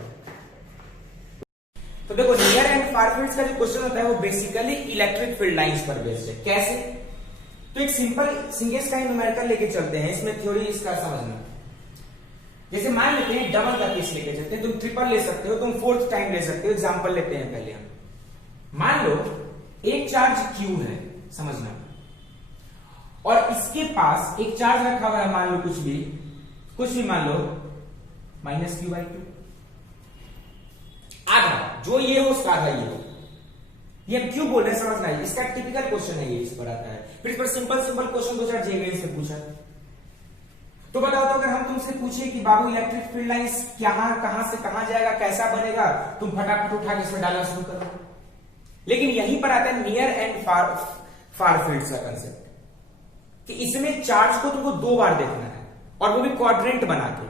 तो देखो नियर एंड फार फील्ड्स का जो क्वेश्चन होता है वो बेसिकली इलेक्ट्रिक फील्ड लाइंस पर बेस्ड है। कैसे? तो एक सिंपल सिंगेस का न्यूमेरिकल लेके चलते हैं, इसमें थ्योरी इसका समझना। जैसे मान लेते हैं डबल का केस लेके चलते हैं, तुम ट्रिपल ले सकते हो, तुम फोर्थ टाइम ले सकते हो। एग्जांपल लेते हैं पहले हम। मान लो एक चार्ज Q है, समझना, और इसके पास एक चार्ज रखा हुआ है, मान लो कुछ भी मान लो -Q/2, आधा, जो ये हो उसका आधा ये हो। ये हम क्यों बोल रहे हैं समझना है, इसका टिपिकल क्वेश्चन है ये, इस पर आता है। फिर इस पर सिंपल क्वेश्चन 2-4 जेईई से पूछा। तो बताओ, तो अगर हम तुमसे पूछे कि बाबू इलेक्ट्रिक फील्ड लाइंस कहां से कहां जाएगा, कैसा बनेगा, तुम फटाफट उठा के इसमें डालना शुरू करो। लेकिन यहीं पर आता है नियर एंड फार फील्ड का कंसेप्ट, कि इसमें चार्ज को तुमको 2 बार देखना है, और वो भी क्वाड्रेंट बना के।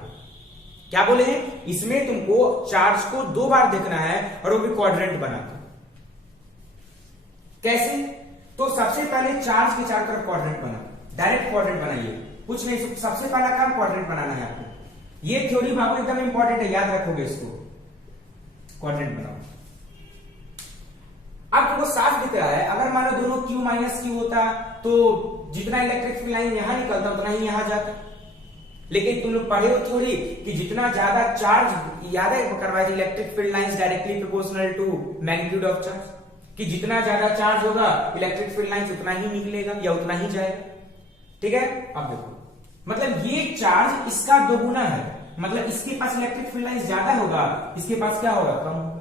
क्या बोले हैं? इसमें तुमको चार्ज को 2 बार देखना है, और वो भी क्वाड्रेंट बना के। कैसे? तो सबसे पहले चार्ज के चारों तरफ क्वाड्रेंट बना, डायरेक्ट क्वाड्रेंट बनाइए, कुछ नहीं, सबसे पहला काम क्वाड्रेंट बनाना है आपको। ये थ्योरी बाबू एकदम इंपॉर्टेंट है, याद रखोगे इसको। क्वाड्रेंट बनाओ। अब तुमको साफ दिख रहा है, अगर मान लो दोनों Q माइनस Q होता तो जितना इलेक्ट्रिक फील्ड लाइन यहां निकलता उतना ही यहां जाता। लेकिन तुम लोग पढ़े हो थ्योरी कि जितना ज्यादा चार्ज, याद है करवाए electric field lines directly proportional to magnitude of charge, कि जितना ज्यादा चार्ज होगा इलेक्ट्रिक फील्ड लाइंस उतना ही निकलेगा या उतना ही जाएगा। ठीक है? अब देखो, मतलब ये चार्ज इसका 2 गुना है, मतलब इसके पास इलेक्ट्रिक फील्ड लाइंस ज्यादा होगा, इसके पास क्या होगा? कम होगा।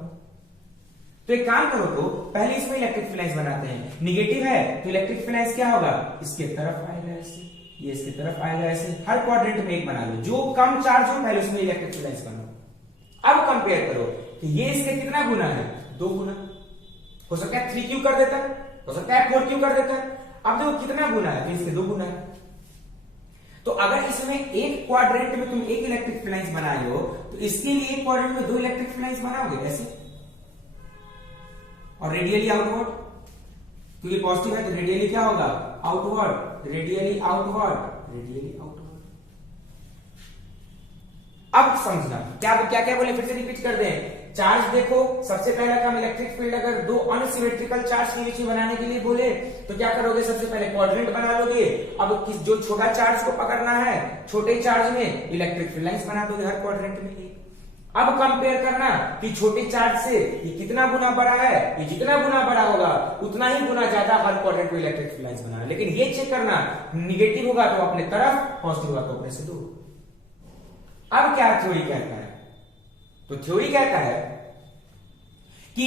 तो एक काम करो, तो पहले इसमें इलेक्ट्रिक फील्ड लाइंस बनाते हैं। निगेटिव है तो इलेक्ट्रिक फील्ड लाइंस क्या होगा? इसके तरफ आएगा ऐसे, ये इसके तरफ आएगा ऐसे। हर क्वाड्रेंट में एक बना लो, जो कम चार्ज हो पहले उसमें इलेक्ट्रिक फील्ड लाइंस बनाओ। अब कंपेयर करो कि ये इसके कितना गुना है? 2 गुना। हो सकता है 3Q कर देता है, हो सकता है 4Q कर देता है। अब देखो कितना गुना है, तो इसके 2 गुना है। तो अगर इसमें एक क्वाड्रेंट में तुम एक इलेक्ट्रिक फील्ड लाइंस बनाए हो, तो इसके लिए एक क्वाड्रेंट में 2 इलेक्ट्रिक फील्ड लाइंस बनाओगे ऐसे, और रेडियली आउटवर्ड, क्योंकि पॉजिटिव है तो रेडियली क्या होगा? Outward, radially outward, radially outward. अब समझना क्या क्या क्या बोले, फिर से रिपीट कर दें। चार्ज देखो, सबसे पहला काम इलेक्ट्रिक फील्ड, अगर 2 अनसिमेट्रिकल चार्ज के बीच में बनाने के लिए बोले तो क्या करोगे? सबसे पहले क्वाड्रेंट बना लोगे। अब जो छोटा चार्ज को पकड़ना है, छोटे चार्ज में इलेक्ट्रिक फील्ड लाइंस बना दोगे हर क्वाड्रेंट में। अब कंपेयर करना कि छोटे चार्ज से ये कितना गुना बड़ा है, ये जितना गुना बड़ा होगा उतना ही गुना ज्यादा हर क्वाड्रेंट में इलेक्ट्रिक फील्ड लाइंस बनाना। लेकिन ये चेक करना, निगेटिव होगा तो अपने तरफ, पॉजिटिव होगा तो अपने से दूर। अब क्या थ्योरी कहता है? तो थ्योरी कहता है कि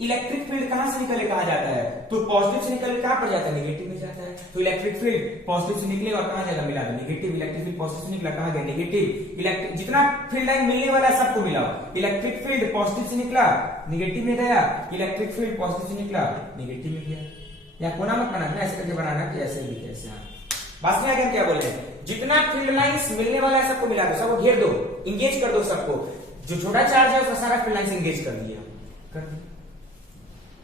इलेक्ट्रिक फील्ड कहां से निकले कहा जाता है? तो पॉजिटिव से निकल कहां पर जाता है? नेगेटिव में जाता है। तो इलेक्ट्रिक फील्ड पॉजिटिव से निकलेगा कहां जाएगा? मिला दो, नेगेटिव। इलेक्ट्रिक फील्ड पॉजिटिव से निकला कहां गया? नेगेटिव। इलेक्ट्रिक जितना फील्ड लाइन मिलने वाला है सबको मिलाओ। इलेक्ट्रिक फील्ड पॉजिटिव से निकला, नेगेटिव में गया, इलेक्ट्रिक फील्ड पॉजिटिव से निकला, नेगेटिव में गया। या कोना मत बनाना, ऐसे करके बनाना कि ऐसे भी कैसे। बात में आगे क्या बोले? जितना फील्ड लाइंस मिलने वाला है सबको मिला दो, सबको घेर दो, इंगेज कर दो सबको। जो छोटा चार्ज है उसका सारा फील्ड लाइंस इंगेज कर दिया, कर दिया।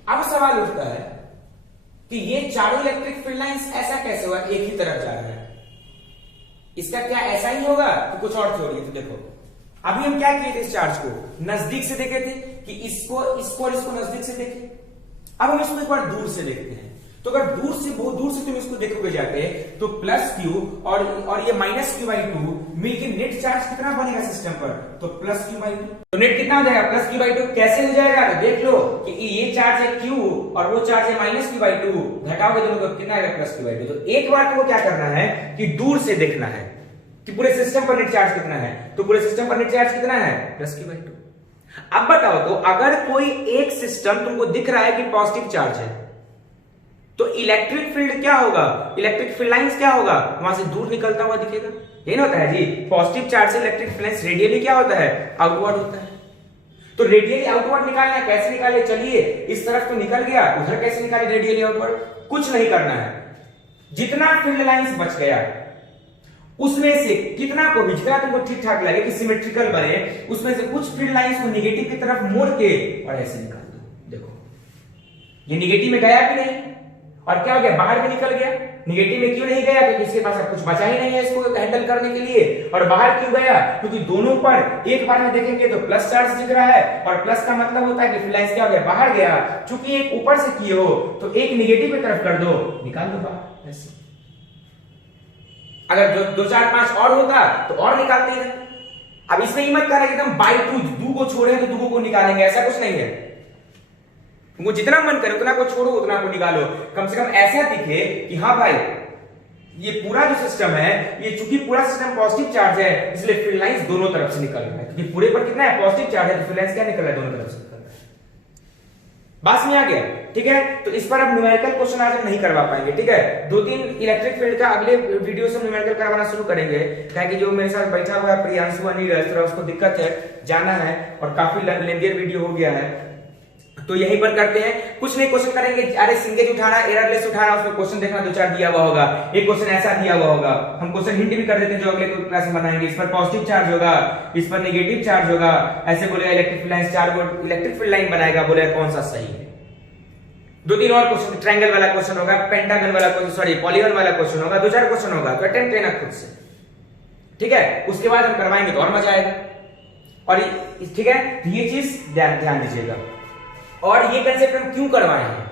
अब सवाल उठता है कि ये चारों इलेक्ट्रिक फील्ड लाइंस ऐसा कैसे हुआ एक ही तरफ जा रहा है? इसका क्या ऐसा ही होगा कि कुछ और थ्योरी है? तो देखो, अभी हम क्या किए थे? इस चार्ज को नजदीक से देखे थे कि इसको और इसको नजदीक से देखे। अब हम इसको एक बार दूर से देखते हैं। तो अगर दूर से, बहुत दूर से तुम इसको देखोगे जाके, तो +Q और ये -Q/2 मिलकर नेट चार्ज कितना बनेगा सिस्टम पर? तो +Q/2। तो नेट कितना हो जाएगा? +Q/2। कैसे हो जाएगा? तो देख लो कि ये चार्ज है Q और वो चार्ज है -Q/2, घटाओगे दोनों को कितना आएगा? +Q/2। तो एक बार तुमको क्या करना है कि दूर से देखना है कि पूरे सिस्टम पर नेट चार्ज कितना है। तो पूरे सिस्टम पर नेट चार्ज कितना है? +Q/2। अब बताओ, तो अगर कोई एक सिस्टम तुमको दिख रहा है कि पॉजिटिव चार्ज है, तो इलेक्ट्रिक फील्ड क्या होगा? इलेक्ट्रिक फील्ड लाइंस क्या होगा? वहां से दूर निकलता हुआ दिखेगा। ये होता है जी, पॉजिटिव चार्ज से इलेक्ट्रिक फील्ड लाइंस रेडियली क्या होता है? आउटवर्ड होता है। तो रेडियली आउटवर्ड निकालना है, कैसे निकाले? चलिए, इस तरफ तो निकल गया, उधर कैसे निकाले रेडियली आउटवर्ड? कुछ नहीं करना है, जितना फील्ड लाइंस बच गया उसमें से कितना को भी, जितना तुमको ठीक ठाक लगे कि सिमेट्रिकल बने, उसमें से कुछ फील्ड लाइंस को नेगेटिव की तरफ मोड़ के और ऐसे निकाल दो। देखो, ये नेगेटिव में गया कि नहीं, और क्या हो गया? बाहर भी निकल गया। निगेटिव में क्यों नहीं गया? क्योंकि इसके पास अब कुछ बचा ही नहीं है इसको हैंडल करने के लिए। और बाहर क्यों गया? क्योंकि दोनों पर एक बार में देखेंगे तो प्लस चार्ज दिख रहा है, और प्लस का मतलब होता है कि फ्लैश क्या हो गया, बाहर गया। चूंकि एक ऊपर से किए हो तो एक निगेटिव की तरफ कर दो, निकाल दो बाहर ऐसे। अगर जो 2 4 5 और होता तो और निकालते हैं। अब इसमें ही मत करना एकदम बाई 2 को छोड़े तो 2 को निकालेंगे, ऐसा कुछ नहीं है। तुमको जितना मन करे उतना को छोड़ो, उतना को निकालो। कम से कम ऐसा दिखे कि हाँ भाई ये पूरा जो सिस्टम है, ये चूंकि पूरा सिस्टम पॉजिटिव चार्ज है इसलिए फील्ड लाइंस दोनों तरफ से निकल रहा है। क्योंकि पूरे पर कितना है, पॉजिटिव चार्ज है, तो फील्ड लाइंस क्या निकल रहा है, दोनों तरफ से निकल रहा है। बात में आ गया? ठीक है, तो इस पर अब न्यूमेरिकल क्वेश्चन आज हम नहीं करवा पाएंगे। ठीक है, 2-3 इलेक्ट्रिक फील्ड का अगले वीडियो से न्यूमेरिकल करवाना शुरू करेंगे, ताकि जो मेरे साथ बैठा हुआ है प्रियांशु अनिल, थोड़ा उसको दिक्कत है, जाना है और काफी लेंथियर वीडियो हो गया है, तो यहीं पर करते हैं। कुछ नहीं क्वेश्चन करेंगे, अरे सिंगेज उठाना, एररलेस उठाना, उसमें क्वेश्चन देखना 2-4 दिया हुआ होगा, एक क्वेश्चन ऐसा दिया हुआ होगा, हम क्वेश्चन हिंट भी कर देते हैं जो अगले क्लास में बनाएंगे। इस पर पॉजिटिव चार्ज होगा, इस पर नेगेटिव चार्ज होगा, ऐसे बोलेगा इलेक्ट्रिक फील्ड लाइन 4 को इलेक्ट्रिक फील्ड लाइन बनाएगा, बोलेगा कौन सा सही है। 2-3 और क्वेश्चन, ट्रायंगल वाला क्वेश्चन होगा, पेंटागन वाला क्वेश्चन, सॉरी पॉलीगन वाला क्वेश्चन होगा, 2-4 क्वेश्चन होगा, तो अटेम्प्ट लेना खुद से। ठीक है, उसके बाद हम करवाएंगे तो और मजा आएगा। और ठीक है, ये चीज ध्यान दीजिएगा। और ये कंसेप्ट हम क्यों करवाए हैं,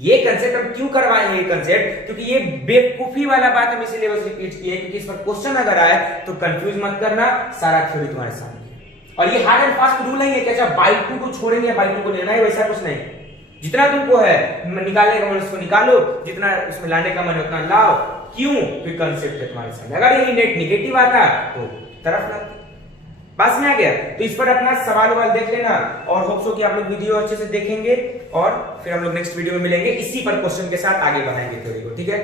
ये कंसेप्ट हम क्यों करवाए हैं, ये कंसेप्ट क्योंकि ये बेवकूफी वाला बात हम इसीलिए बस रिपीट किए, क्योंकि इस पर क्वेश्चन अगर आए तो कंफ्यूज मत करना, सारा थ्योरी तुम्हारे सामने। और ये हार्ड एंड फास्ट रूल नहीं है कि अच्छा बाई 2 को छोड़ेंगे, बाई 2 को लेना है, वैसा कुछ नहीं। जितना तुमको है निकालने का मन उसको निकालो, जितना उसमें लाने का मन है उतना लाओ। क्यों? क्योंकि कंसेप्ट है तुम्हारे सामने। अगर ये नेट निगेटिव आता तो तरफ लाते। पास में आ गया? तो इस पर अपना सवाल वाल देख लेना, और होप सो कि आप लोग वीडियो अच्छे से देखेंगे, और फिर हम लोग नेक्स्ट वीडियो में मिलेंगे, इसी पर क्वेश्चन के साथ आगे बढ़ाएंगे थ्योरी को। ठीक है।